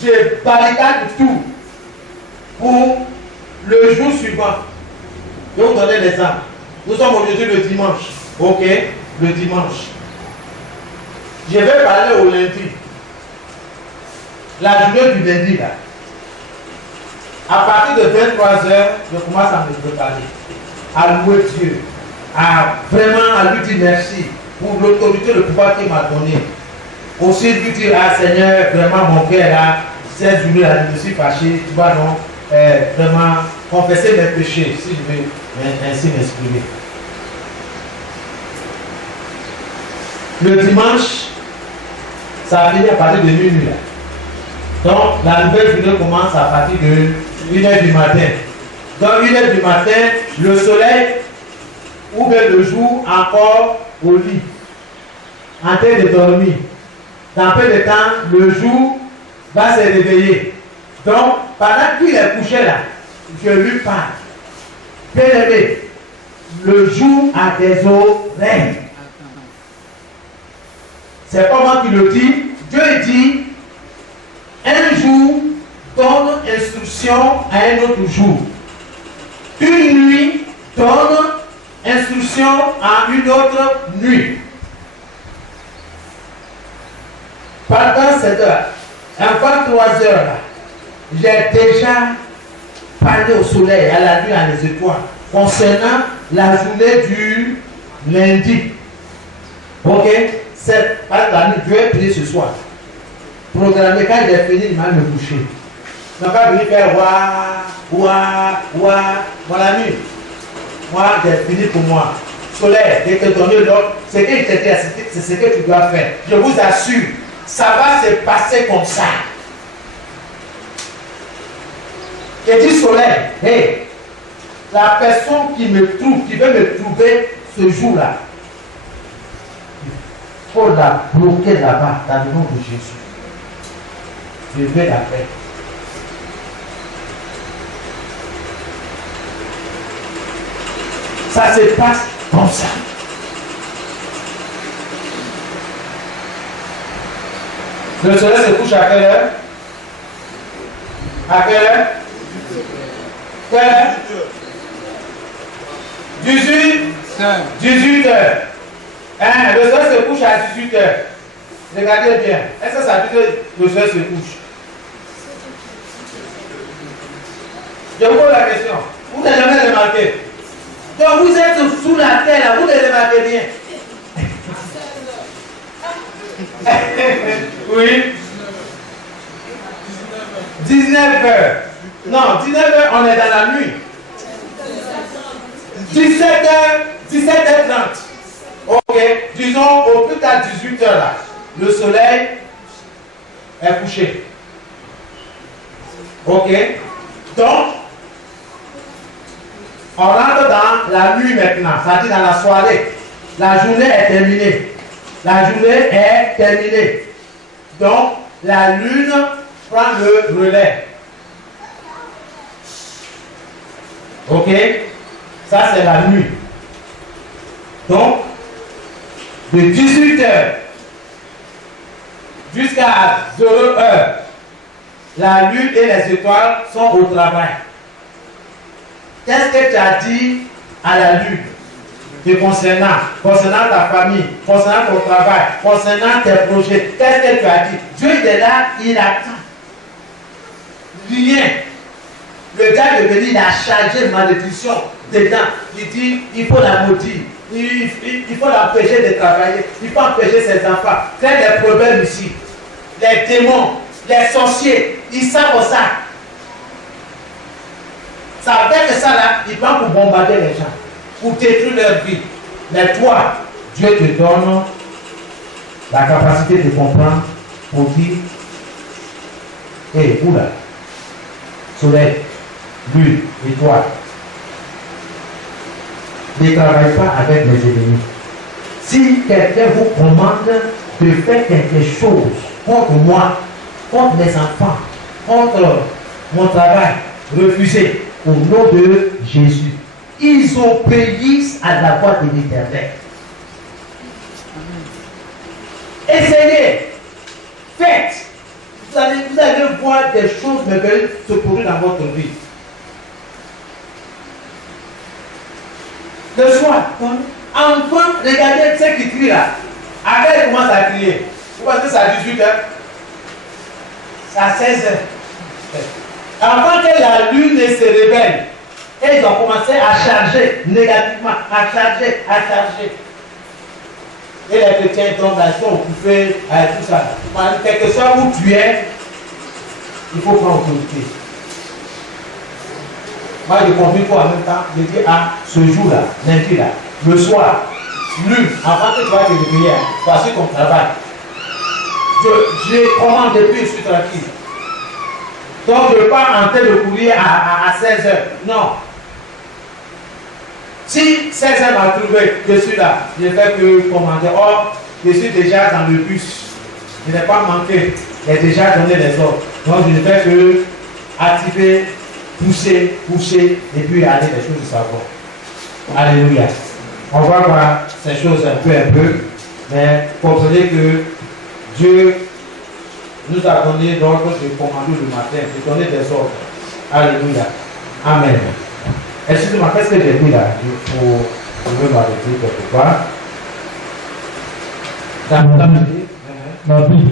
Je barricade tout pour le jour suivant. Je vais vous donner l'exemple. Nous sommes aujourd'hui le dimanche. Ok, le dimanche. Je vais parler au lundi. La journée du lundi là. À partir de 23 heures, je commence à me préparer. À louer Dieu. À vraiment à lui dire merci pour l'autorité, le pouvoir qu'il m'a donné. Aussi lui dire, ah Seigneur, vraiment mon cœur là, cette journée là, je me suis fâché, tu vois non, vraiment confesser mes péchés, si je veux ainsi m'exprimer. Le dimanche, ça a fini à partir de minuit là. Donc la nouvelle journée commence à partir de 1h du matin. Donc 1h du matin, le soleil ou bien le jour encore au lit, en train de dormir. Dans peu de temps, le jour va se réveiller. Donc, pendant qu'il est couché là, je lui parle. Bien aimé, le jour a des oreilles. C'est pas moi qui le dis. Dieu dit, un jour donne instruction à un autre jour. Une nuit donne instruction à une autre nuit. Pendant cette heure, avant 3 heures, là, j'ai déjà parlé au soleil, à la nuit, à les étoiles, concernant la journée du lundi. Ok? C'est pas la nuit, je vais prier ce soir. Programmer, quand j'ai fini, il m'a me coucher. Je ne vais pas venir faire mon ami. Moi, j'ai fini pour moi. Soleil, je te donne l'ordre. Ce que je t'ai dit, c'est ce que tu dois faire. Je vous assure, ça va se passer comme ça. Je dis soleil, hey, la personne qui me trouve, qui veut me trouver ce jour-là, il faut la bloquer là-bas, dans le nom de Jésus. Je vais la faire. Ça se passe comme ça. Le soleil se couche à quelle heure? À quelle heure? Quelle heure? 18 heures. Hein, le soleil se couche à 18 heures. Regardez bien. Est-ce que ça veut dire que le soleil se couche? Je vous pose la question. Vous n'avez jamais remarqué? Donc vous êtes sous la terre, vous ne remarquez rien. Oui. 19 heures. Non, 19 heures, on est dans la nuit. 17h30. Ok. Disons au plus tard 18 heures là. Le soleil est couché. Ok. Donc, on rentre dans la nuit maintenant, c'est-à-dire dans la soirée. La journée est terminée. La journée est terminée. Donc, la lune prend le relais. Ok? Ça, c'est la nuit. Donc, de 18h jusqu'à 0h, la lune et les étoiles sont au travail. Qu'est-ce que tu as dit à la lune te concernant ta famille, concernant ton travail, concernant tes projets? Qu'est-ce que tu as dit? Dieu est là, il attend. Rien. Le diable est venu, il a chargé malédiction dedans. Il dit, il faut la maudire. Il faut l'empêcher de travailler. Il faut empêcher ses enfants. Faire des problèmes ici. Les démons, les sorciers, ils savent ça. Ça veut dire que ça là, il prend pour bombarder les gens, pour détruire leur vie. Mais toi, Dieu te donne la capacité de comprendre pour dire, hé, oula, soleil, lune, étoile, ne travaille pas avec les ennemis. Si quelqu'un vous commande de faire quelque chose contre moi, contre mes enfants, contre mon travail, refusez. Au nom de Jésus, ils obéissent à la voix de l'Éternel. Essayez, faites. Vous allez voir des choses merveilleuses se produire dans votre vie. Le soir, enfin, regardez ce qui crie là. Après, il commence à crier. Vous pensez que c'est à 18h? C'est à 16h. Avant que la lune ne se réveille, et ils ont commencé à charger négativement, à charger. Et les chrétiens tombent là, ils sont occupés avec tout ça. Quel que soit où tu es, il faut prendre autorité. Moi, je conviens en même temps, je dis à ce jour-là, lundi là, le soir, lune, avant que tu vas te réveiller, voici ton travail. Je commande depuis, je suis tranquille. Donc je ne vais pas en train de courir à 16h. Non. Si 16h m'a trouvé, je suis là. Je ne fais que commander. Or, je suis déjà dans le bus. Je n'ai pas manqué. J'ai déjà donné les ordres. Donc je ne fais que activer, pousser, et puis aller les choses de savoir. Alléluia. On va voir ces choses un peu. Mais comprenez que Dieu nous a donné l'ordre de commander le matin, de donner des ordres. Alléluia. Amen. Excusez-moi, qu'est-ce que j'ai dit là? Je veux m'arrêter quelque part. La Bible,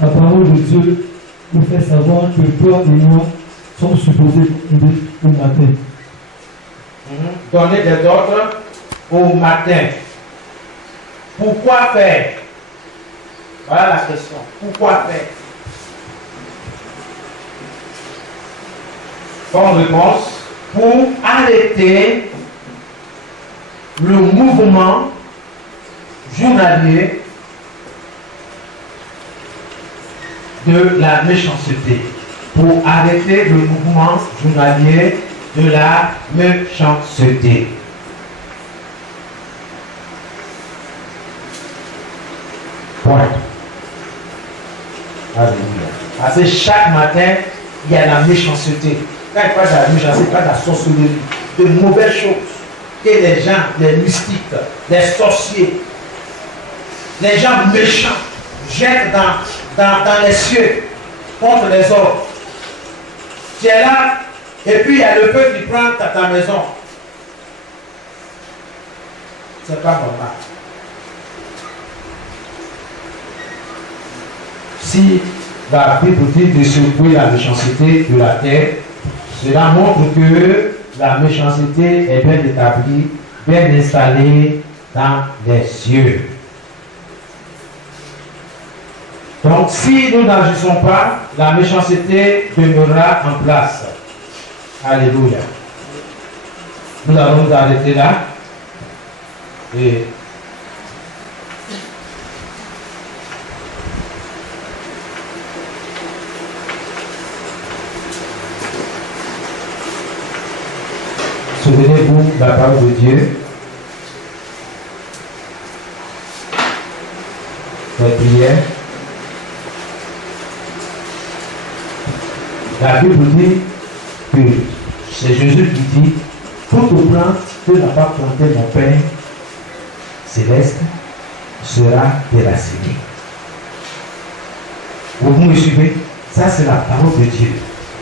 la parole de Dieu nous fait savoir que toi et moi sommes supposés aider au matin. Donner des ordres au matin. Pourquoi faire? Voilà la question. Pourquoi faire? Comme réponse, pour arrêter le mouvement journalier de la méchanceté. Pour arrêter le mouvement journalier de la méchanceté. Point. Alléluia. Parce que chaque matin, il y a la méchanceté. Quand il parle de la méchanceté, il parle de la sorcellerie, de mauvaises choses. Que les gens, les mystiques, les sorciers, les gens méchants jettent dans les cieux contre les hommes. Tu es là, et puis il y a le feu qui prend ta maison. C'est pas normal. Si la Bible dit de secouer la méchanceté de la terre, cela montre que la méchanceté est bien établie, bien installée dans les cieux. Donc, si nous n'agissons pas, la méchanceté demeurera en place. Alléluia. Nous allons nous arrêter là. Et souvenez-vous de la parole de Dieu. La prière. La Bible dit que c'est Jésus qui dit: toute plante que n'a pas planté mon Père céleste sera déracinée. Vous me suivez? Ça, c'est la parole de Dieu.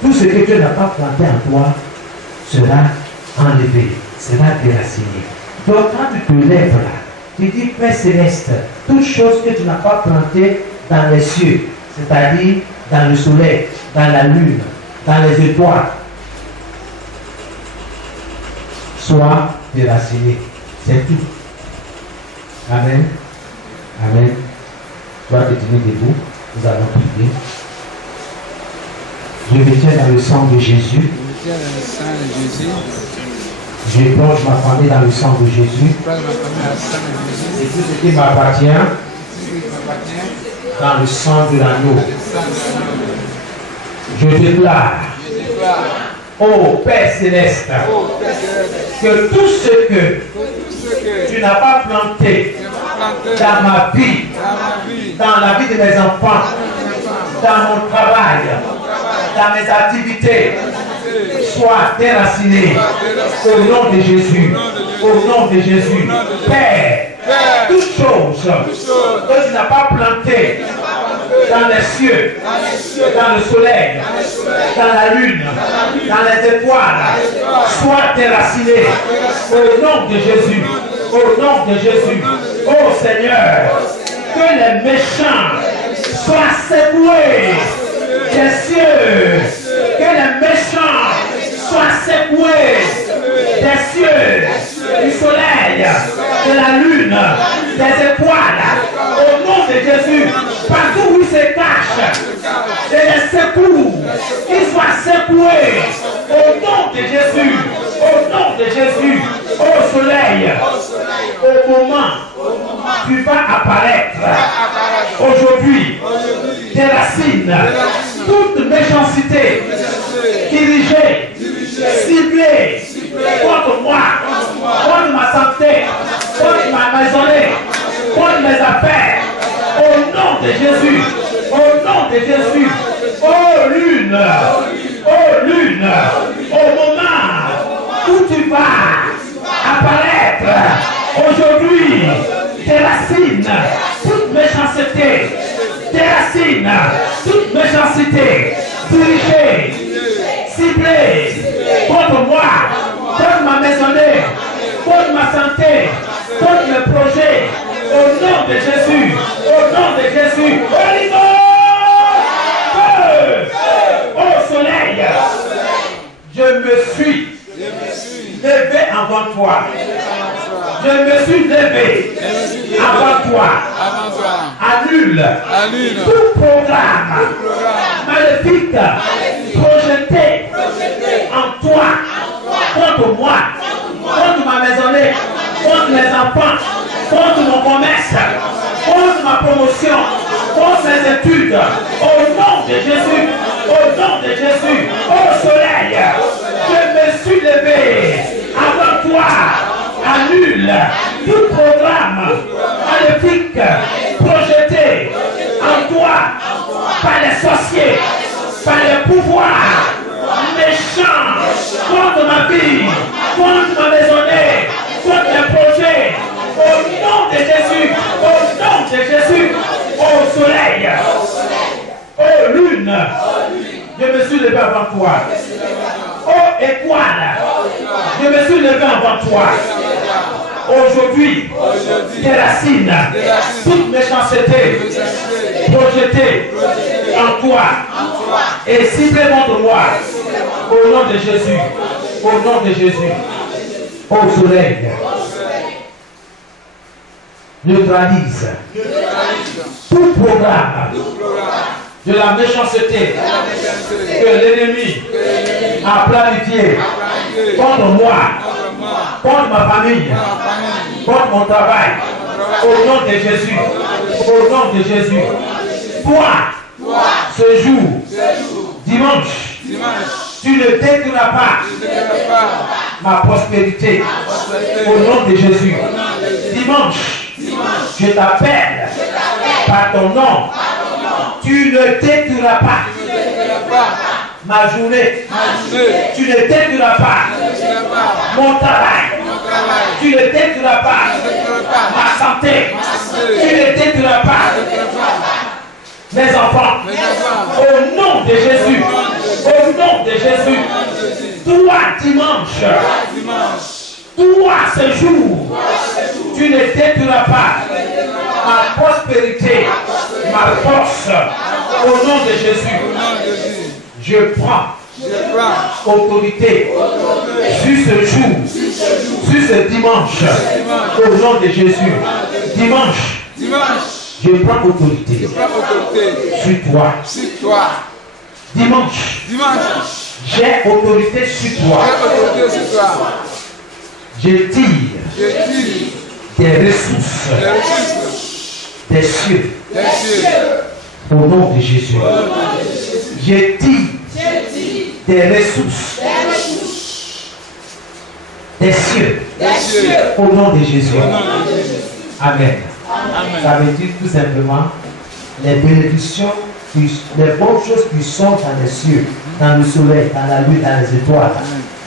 Tout ce que Dieu n'a pas planté en toi sera enlevé, sera déraciné. Donc, quand tu te lèves là, tu dis: Père céleste, toutes choses que tu n'as pas plantées dans les cieux, c'est-à-dire dans le soleil, dans la lune, dans les étoiles, soient déracinées. C'est tout. Amen. Amen. Toi qui es debout, nous allons prier. Je me tiens dans le sang de Jésus. Je plonge ma famille dans le sang de Jésus. Et tout ce qui m'appartient dans le sang de l'agneau. Je déclare, ô Père céleste, que tout ce que tu n'as pas planté dans ma vie, dans la vie de mes enfants, dans mon travail, dans mes activités, soit déraciné au nom de Jésus. Au nom de Jésus. Père, toutes choses que tu n'as pas plantées dans les cieux, dans le soleil, dans la lune, dans les étoiles, soit déraciné au nom de Jésus. Au nom de Jésus. Oh Seigneur, que les méchants soient secoués des cieux, que les méchants soient secoués des cieux, du soleil, de la lune, des étoiles, au nom de Jésus, partout où ils se cachent, et les secours, qu'ils soient secoués, au nom de Jésus, au nom de Jésus, au soleil, au moment tu vas apparaître aujourd'hui, déracine toute méchanceté dirigée, ciblée contre moi, contre ma santé, contre ma maisonnée, contre mes affaires, au nom de Jésus, au nom de Jésus, ô lune, au moment où tu vas apparaître aujourd'hui, déracine toute méchanceté racine toute méchanceté, dirigée, ciblée contre moi, contre ma maisonnée, contre ma santé, contre mes projets. Au nom de Jésus, au nom de Jésus, Holy Ghost, feu, au soleil, je me suis levé avant toi. Je me suis levé avant toi. Annule tout programme maléfique projeté en toi, contre moi, contre ma maisonnée, contre mes enfants, contre mon commerce, contre ma promotion, contre mes études. Au nom de Jésus, au nom de Jésus, au soleil, je me suis levé avant toi. Annule tout programme maléfique projeté en toi par les sorciers, par les pouvoirs méchants contre ma vie, contre ma maisonnée, contre mes projets. Au nom de Jésus, au nom de Jésus, au soleil, ô lune, je me suis levé avant toi. Ô étoile, je me suis levé avant toi. Aujourd'hui, tes racines, toute méchanceté projetée en toi et ciblée contre moi, au nom de Jésus, au nom de Jésus, au soleil, neutralise tout programme de la méchanceté que l'ennemi a planifié contre moi, contre ma famille, contre mon travail, au nom de Jésus, au nom de Jésus. Toi, ce jour, dimanche, tu ne détruiras pas ma prospérité, au nom de Jésus. Dimanche, je t'appelle par ton nom. Tu ne détruiras pas ma journée. Tu ne détruiras pas mon travail. Tu ne détruiras pas ma santé. Tu ne détruiras pas mes enfants. Au nom de Jésus. Au nom de Jésus. Toi, dimanche. Toi, ce jour. Tu ne détruiras pas ma prospérité, ma force. Au nom de Jésus. Je prends autorité sur ce jour, sur ce dimanche, au nom de Jésus. Dimanche, je prends autorité sur toi. Dimanche, j'ai autorité sur toi. Je tire des ressources des cieux. Au nom de Jésus. Je tire des ressources des cieux. Au nom de Jésus. Amen. Ça veut dire tout simplement les bénédictions, les bonnes choses qui sont dans les cieux, dans le soleil, dans la lune, dans les étoiles.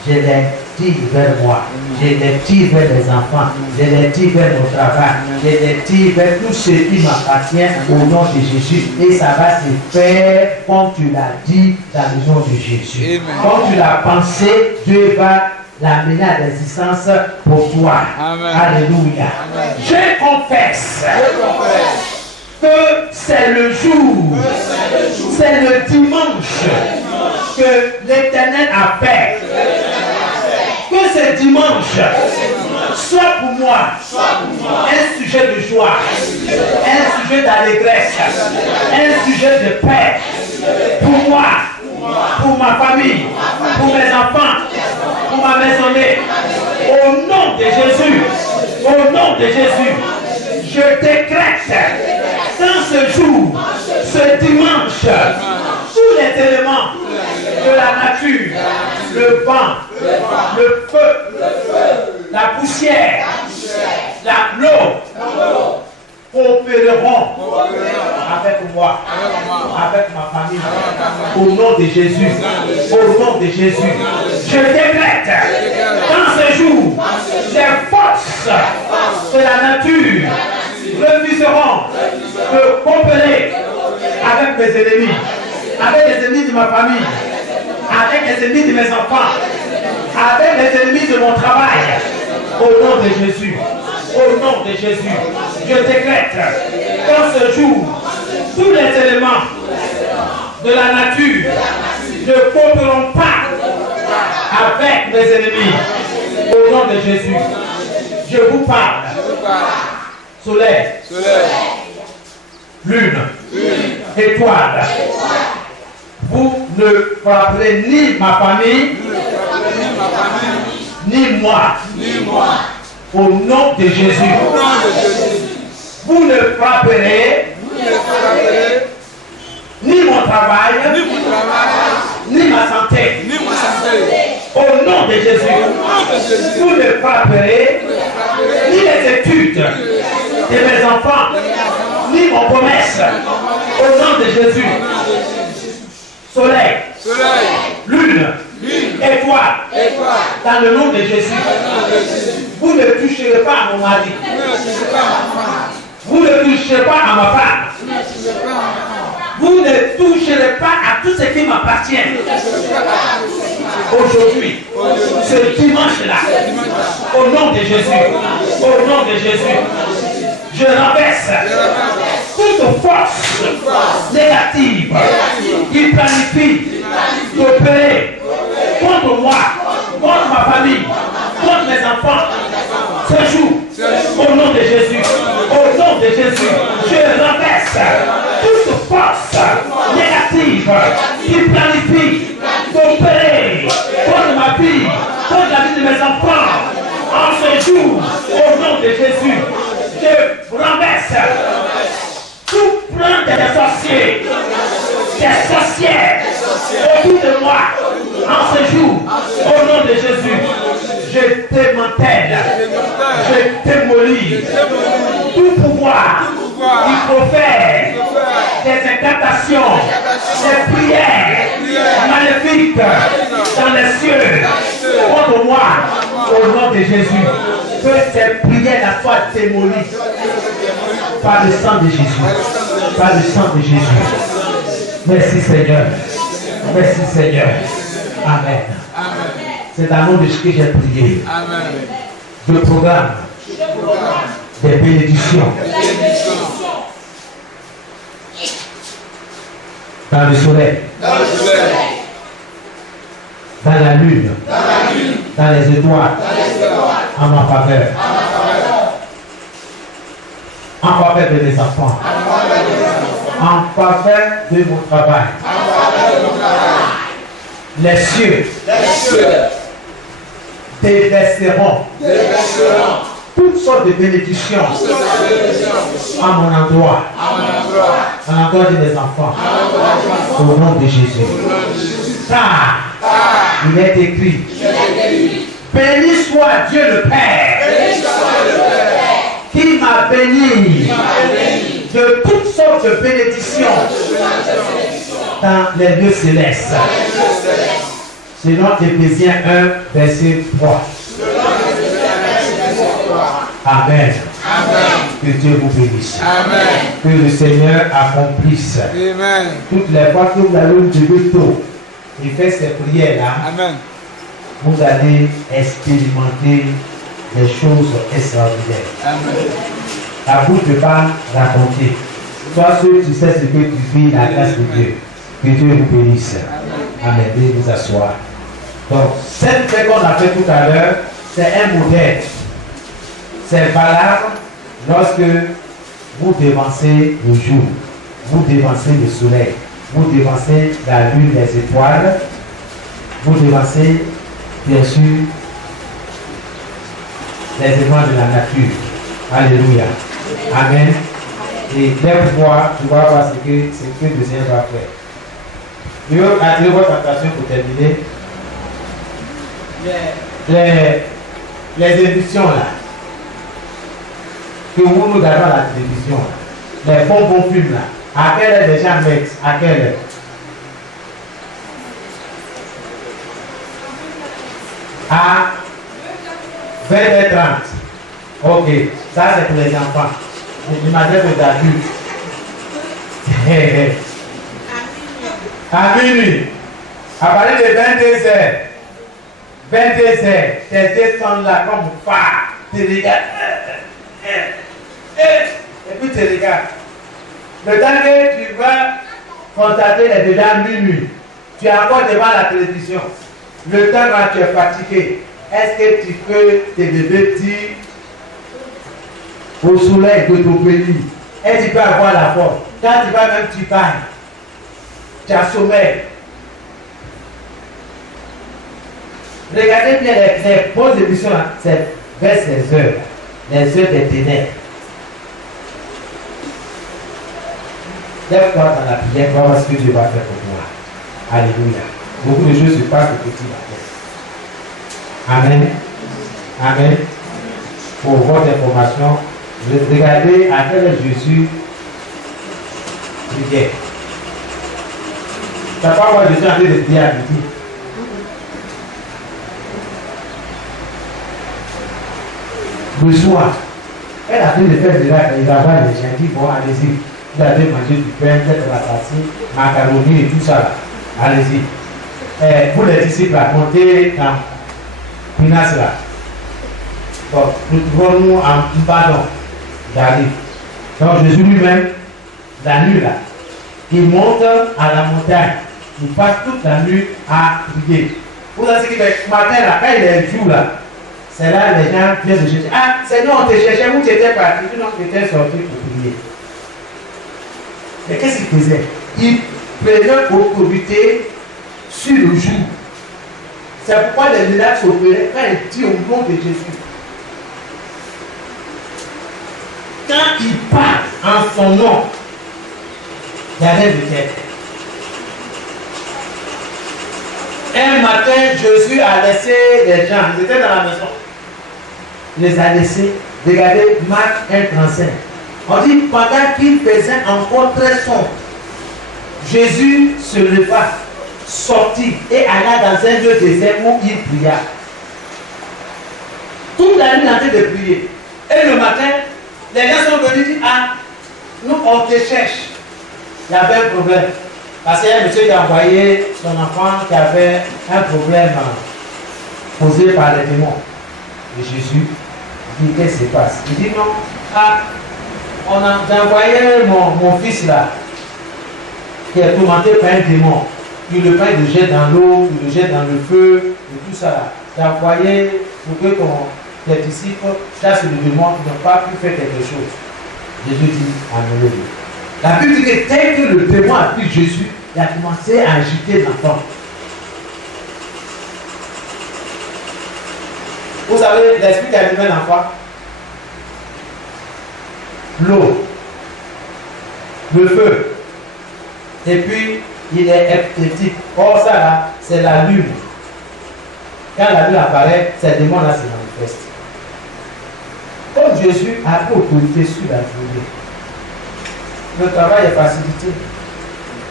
Je les tire vers moi. Je les tire vers les enfants. Je les tire vers mon travail. Je les tire vers tout ce qui m'appartient au nom de Jésus. Et ça va se faire comme tu l'as dit dans le nom de Jésus. Comme tu l'as pensé, Dieu va l'amener à l'existence pour toi. Amen. Alléluia. Amen. Je confesse que c'est le jour, c'est le dimanche que l'Éternel a fait. Que ce dimanche soit pour moi un sujet de joie, un sujet d'allégresse, un sujet de paix pour moi, pour ma famille, pour mes enfants, pour ma maisonnée. Au nom de Jésus, au nom de Jésus, je décrète dans ce jour, ce dimanche, tous les éléments de la nature, le vent, le feu, la poussière, l'eau, coopéreront avec moi, avec ma famille, au nom de Jésus, au nom de Jésus. Je décrète dans ce jour, les forces de la nature refuseront de coopérer avec avec mes ennemis, avec les ennemis de ma famille, avec les ennemis de mes enfants, avec les ennemis de mon travail. Au nom de Jésus, au nom de Jésus, je décrète qu'en ce jour, tous les éléments de la nature ne coopéreront pas avec mes ennemis. Au nom de Jésus, je vous parle. Soleil, lune, étoile. Vous ne frapperez ni ma famille, ni moi. Au nom de Jésus. Vous ne frapperez ni mon travail, ni ma santé. Au nom de Jésus. Vous ne frapperez ni les études de mes enfants, ni mon commerce. Au nom de Jésus. Soleil, lune, étoile, dans le nom de Jésus. Vous ne toucherez pas à mon mari. Vous ne toucherez pas à ma femme. Vous ne toucherez pas à tout ce qui m'appartient. Aujourd'hui, ce dimanche-là, au nom de Jésus, au nom de Jésus, je renverse toute force négative qui planifie d'opérer contre moi, contre ma famille, contre mes enfants. Ce jour, au nom de Jésus, au nom de Jésus, je renverse toute force négative qui planifie d'opérer contre ma vie, contre la vie de mes enfants. En ce jour, au nom de Jésus, je renverse tout plan des sorciers, des sorcières autour de moi. En ce jour, au nom de Jésus, je démantèle, je démolis tout pouvoir qui profère des incantations, des prières maléfiques dans les cieux contre moi. Au nom de Jésus, que ces prières soient démolies par le sang de Jésus. Par le sang de Jésus. Merci Seigneur. Merci Seigneur. Amen. C'est à nom de ce que j'ai prié. Je programme des bénédictions dans le soleil, dans la lune, dans les étoiles, en ma faveur, en faveur de mes enfants, en faveur de mon travail. Les cieux déverseront toutes sortes de bénédictions à mon endroit, à l'endroit de mes enfants, au nom de Jésus. Car il est écrit, béni soit Dieu le Père, qui m'a béni de toutes sortes de bénédictions dans les lieux célestes. Selon Éphésiens 1, verset 3. Amen. Que Dieu vous bénisse. Que le Seigneur accomplisse. Toutes les fois que vous allez vous lever tôt et faire ces prières-là, vous allez expérimenter des choses extraordinaires. La bouche ne peut pas raconter. Toi seul, tu sais ce que tu vis, la grâce de Dieu. Que Dieu vous bénisse. Amen. Veuillez vous asseoir. Donc, cette fait qu'on a fait tout à l'heure, c'est un modèle. C'est valable lorsque vous dévancez le jour, vous dévancez le soleil, vous dévancez la lune, les étoiles, vous dévancez, bien sûr, les éléments de la nature. Alléluia. Amen. Et dès pouvoir, tu vas voir ce que le Seigneur va faire. Je veux attirer votre attention pour terminer. Les émissions là, que vous nous regardez à la télévision, les bons films là, à quelle heure les gens mettent, à quelle heure? À 20h30. Ok, ça c'est pour les enfants. Je m'adresse aux adultes. À minuit, à partir de 22h, tes yeux sont là comme phare. Tu regardes. Et puis tu regardes. Le temps que tu vas constater, il est déjà minuit. Tu es encore devant la télévision. Le temps quand tu es fatigué, est-ce que tu peux te lever dire au soleil de ton pays? Est-ce que tu peux avoir la force? Quand tu vas même, tu bailles. Tu as sommeil. Regardez bien les pauses d'émission, c'est vers les heures des ténèbres. Lève-toi dans la prière, voir ce que Dieu va faire pour toi. Alléluia. Beaucoup de choses se passent au petit matin. Amen. Amen. Pour votre information, regardez à quel heure Jésus priait. Tu n'as pas voir Jésus en train de prier à midi. Le soir, elle a fait de faire des actes, il va voir les gens qui vont, allez-y. Vous avez mangé du pain, peut-être la farcie, macaroni et tout ça. Allez-y. Pour les disciples, montez dans Pinas là. Bon, nous trouvons-nous en pardon. J'arrive. Donc Jésus lui-même, la nuit là, il monte à la montagne. Il passe toute la nuit à prier. Vous savez ce qu'il fait ce matin là, quand il est jour là, c'est là les gens viennent de chercher. Ah, Seigneur, on te cherchait, où tu étais parti? Non, tu étais sorti pour prier. Mais qu'est-ce qu'il faisait? Il prenait autorité sur le jour. C'est pourquoi les miracles s'opéraient quand il dit au nom de Jésus. Quand il parle en son nom, il n'y a rien de tel. Un matin, Jésus a laissé les gens, ils étaient dans la maison. Il les a laissés. Regardez Marc 1,35. On dit, pendant qu'il faisait encore très sombre, Jésus se leva, sortit et alla dans un lieu désert où il pria. Toute la nuit en train de prier. Et le matin, les gens sont venus dire, ah, nous on te cherche. Il y avait un problème. Parce qu'il y a un monsieur qui a envoyé son enfant qui avait un problème posé par les démons. Et Jésus dit, qu'est-ce qui se passe? Il dit, non, ah, j'ai envoyé mon fils là, qui est tourmenté par un démon. Il le prend, il le jette dans l'eau, il le jette dans le feu, et tout ça là. J'ai envoyé pour que tes disciples chassent le démon, qui n'ont pas pu faire quelque chose. Jésus dit, amenez-le. La Bible dit que tel que le démon a pris Jésus, il a commencé à agiter l'enfant. Vous savez, l'esprit qui a animé l'enfant, l'eau, le feu, et puis il est heptatique. Or ça là, c'est la lune. Quand la lune apparaît, ces démons-là se manifestent. Comme Jésus a autorité sur la journée, le travail est facilité.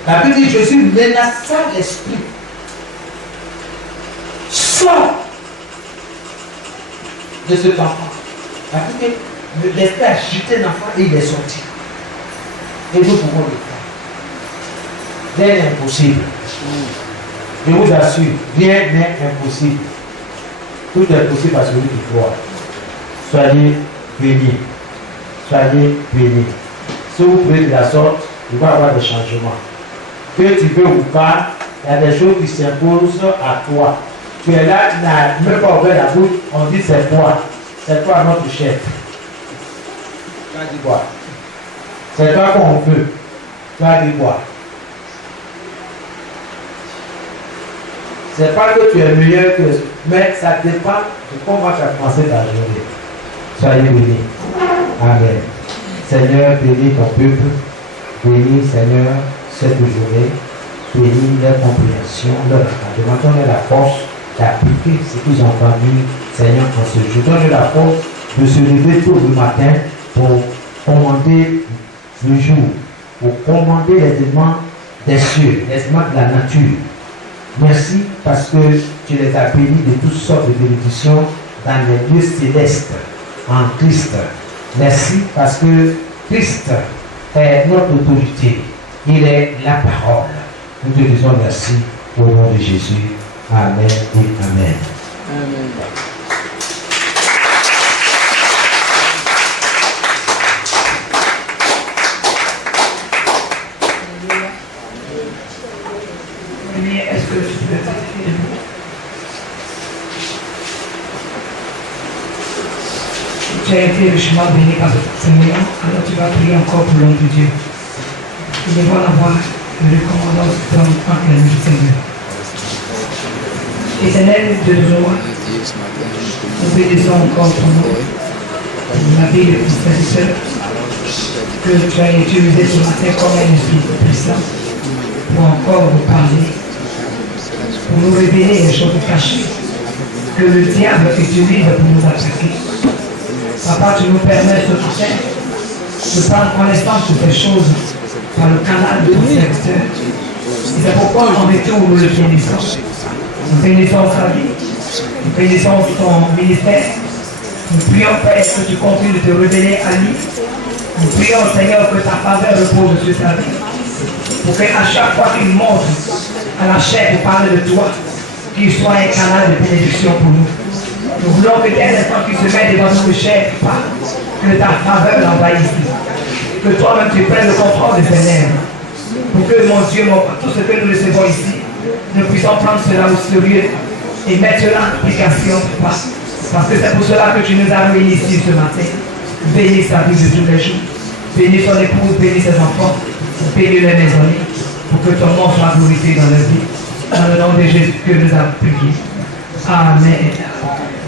La Bible dit Jésus menaça l'esprit. Sors de cet enfant. La Bible dit l'esprit a agité l'enfant et il est sorti. Et nous pouvons le faire. Rien n'est impossible. Je vous assure, rien n'est impossible. Tout est possible à celui qui croit. Soyez bénis. Soyez bénis. Si vous priez de la sorte, il va y avoir des changements. Que tu veux ou pas, il y a des choses qui s'imposent à toi. Tu es là, tu n'as même pas ouvert la bouche, on dit c'est toi. C'est toi notre chef. Tu as dit quoi? C'est toi qu'on veut. Tu as dit quoi? C'est pas que tu es meilleur que mais ça dépend de comment tu as commencé ta journée. Soyez bénis. Amen. Seigneur, bénis ton peuple. Bénis, Seigneur, cette journée. Bénis leur compréhension, leur encadrement. Donne la force d'appliquer ce qu'ils ont entendu, Seigneur, en ce jour. Donne la force de se lever tôt le matin pour commander le jour, pour commander les éléments des cieux, les éléments de la nature. Merci parce que tu les as bénis de toutes sortes de bénédictions dans les lieux célestes en Christ. Merci parce que Christ est notre autorité. Il est la parole. Nous te disons merci au nom de Jésus. Amen et Amen. Amen. Est-ce que tu peux t'activer? Tu as été richement béni par le Seigneur, alors tu vas prier encore pour l'homme de Dieu. Il est bon d'avoir le commandant entre les mains du Seigneur. Éternel, Dieu de roi, nous bénissons encore ton nom, la vie de ton serviteur, que tu as utilisé ce matin comme un esprit puissant pour encore vous parler, pour nous révéler les choses cachées que le diable utilise pour nous attaquer. Papa, tu nous permets ce matin de prendre connaissance de ces choses par le canal de ton serviteur. Et c'est pourquoi en retour nous le bénissons. Nous bénissons sa vie, nous bénissons son ministère. Nous prions, Père, que tu continues de te révéler à lui. Nous prions, Seigneur, que ta faveur repose sur sa vie. Pour qu'à chaque fois qu'il monte à la chair pour parler de toi, qu'il soit un canal de bénédiction pour nous. Nous voulons que dès l'instant qu'il se met devant notre chair, que ta faveur l'envahisse. Que toi-même tu prennes le contrôle de ses lèvres. Pour que, mon Dieu, tout ce que nous recevons ici, nous puissions prendre cela au sérieux et mettre cela en application. Parce que c'est pour cela que tu nous as réunis ici ce matin. Bénis sa vie de tous les jours. Bénis son épouse, bénis ses enfants. Bénis les maisonniers. Pour que ton nom soit glorifié dans leur vie. Dans le nom de Jésus que nous avons prié. Amen.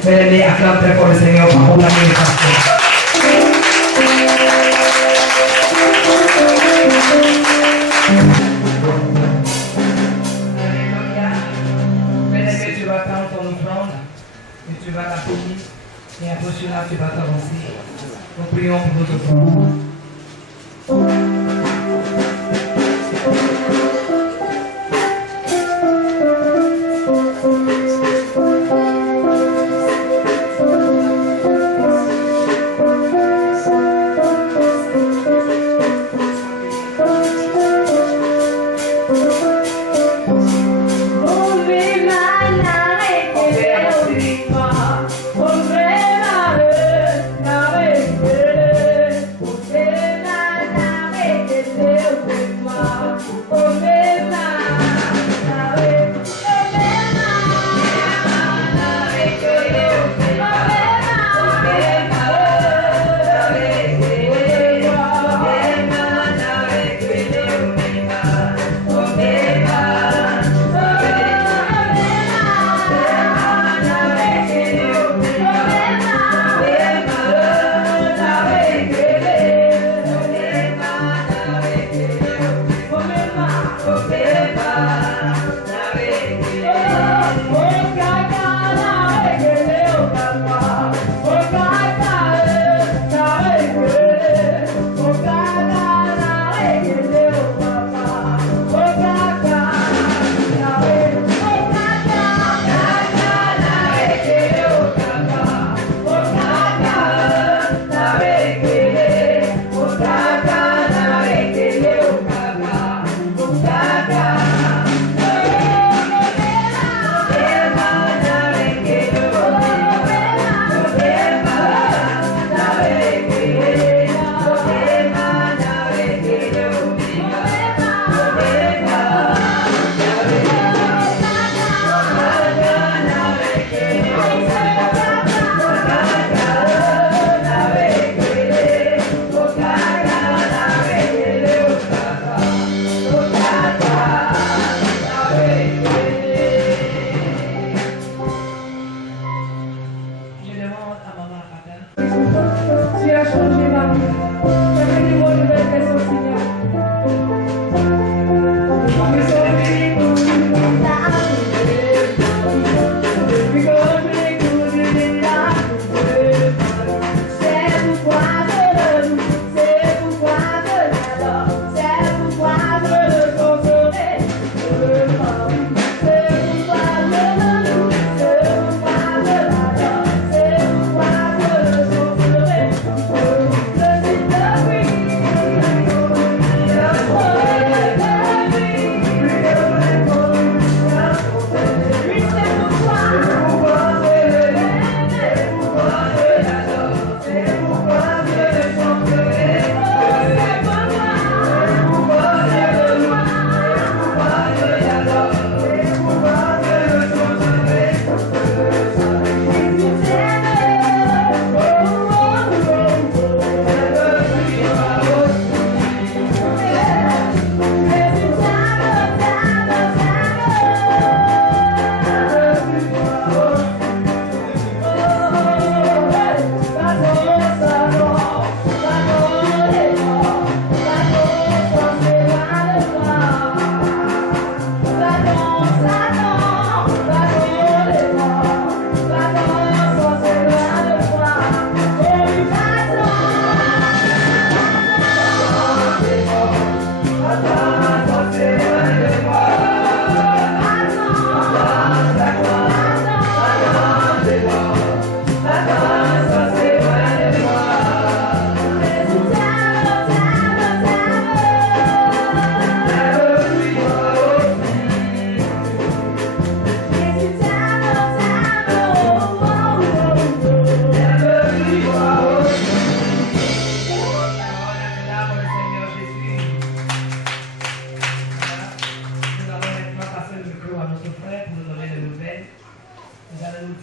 Bien-aimés, acclame très fort le Seigneur pour la bénédiction. Bien-aimé, tu vas prendre ton offrande et tu vas la bénir. Et après cela, tu vas t'avancer. Nous prions pour notre offrande. Oh,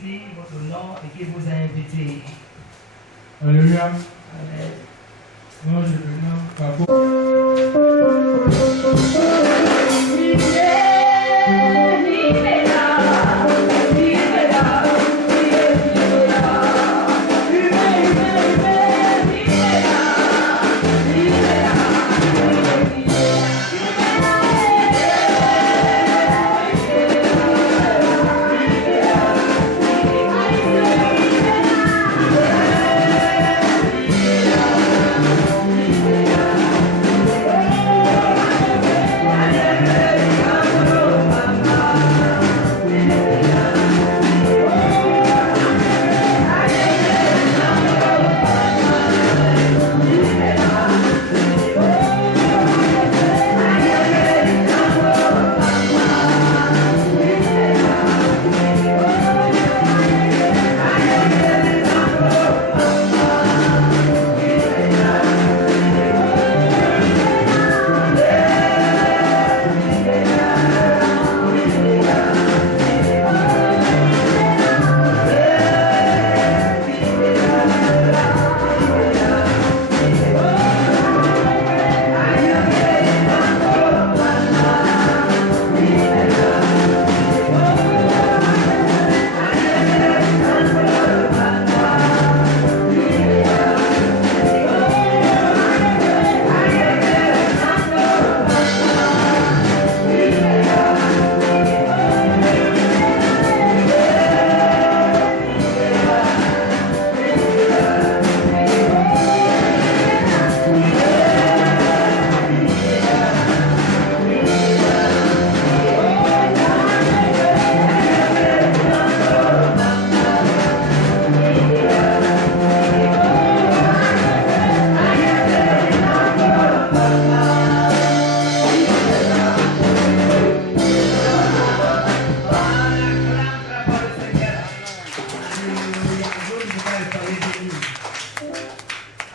aussi votre nom et qui vous a invité. Alléluia. Amen. Moi, je viens par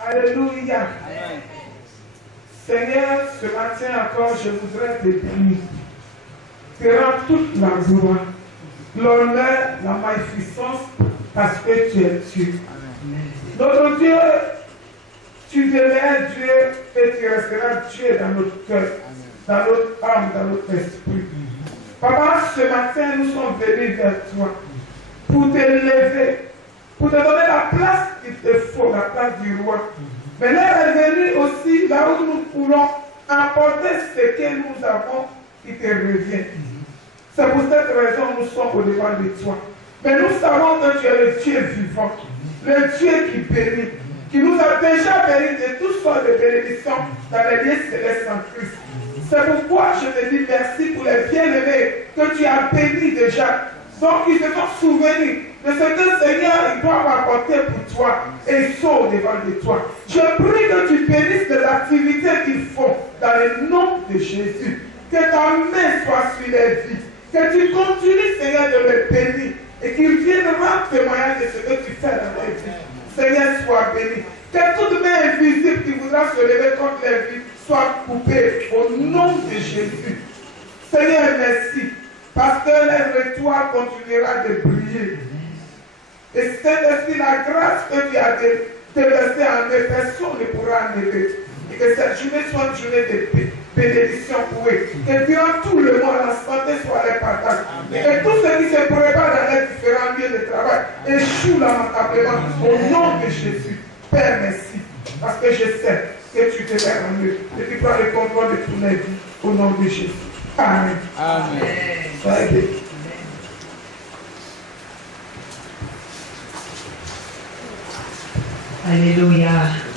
Alléluia. Seigneur, ce matin encore, je voudrais te bénir. Te rendre toute la gloire, l'honneur, la magnificence, parce que tu es Dieu. Notre Dieu, tu deviens Dieu et tu resteras Dieu dans notre cœur, dans notre âme, dans notre esprit. Papa, ce matin, nous sommes venus vers toi pour te lever, pour te donner la place qu'il te faut, la place du roi. Mais l'heure est venue aussi là où nous voulons apporter ce que nous avons qui te revient. C'est pour cette raison que nous sommes au-devant de toi. Mais nous savons que tu es le Dieu vivant, le Dieu qui bénit, qui nous a déjà bénis de toutes sortes de bénédictions dans les lieux célestes en Christ. C'est pourquoi je te dis merci pour les bien-aimés que tu as bénis déjà. Donc ils se sont souvenus de ce que Seigneur ils doivent apporter pour toi et ils sont au-devant de toi. Je prie que tu bénisses les activités qu'ils font dans le nom de Jésus. Que ta main soit sur les vies. Que tu continues, Seigneur, de les bénir et qu'ils viennent rendre témoignage de ce que tu fais dans leur vie. Seigneur, sois béni. Que toute main invisible qui voudra se lever contre les vies soit coupée au nom de Jésus. Seigneur, merci. Parce que l'étoile continuera de briller. Et Saint-Esprit, la grâce que tu as déversée en eux, personne ne pourra enlever. Et que cette journée soit une journée de bénédiction pour eux. Que durant tout le mois, la santé soit les partage. Et que tout ce qui se prépare dans les différents lieux de travail échoue lamentablement au nom de Jésus. Père, merci. Parce que je sais que tu te mets en eux. Et tu prends le contrôle de toutes les vies au nom de Jésus. Amen. Amen. Soyez bénis. Alléluia.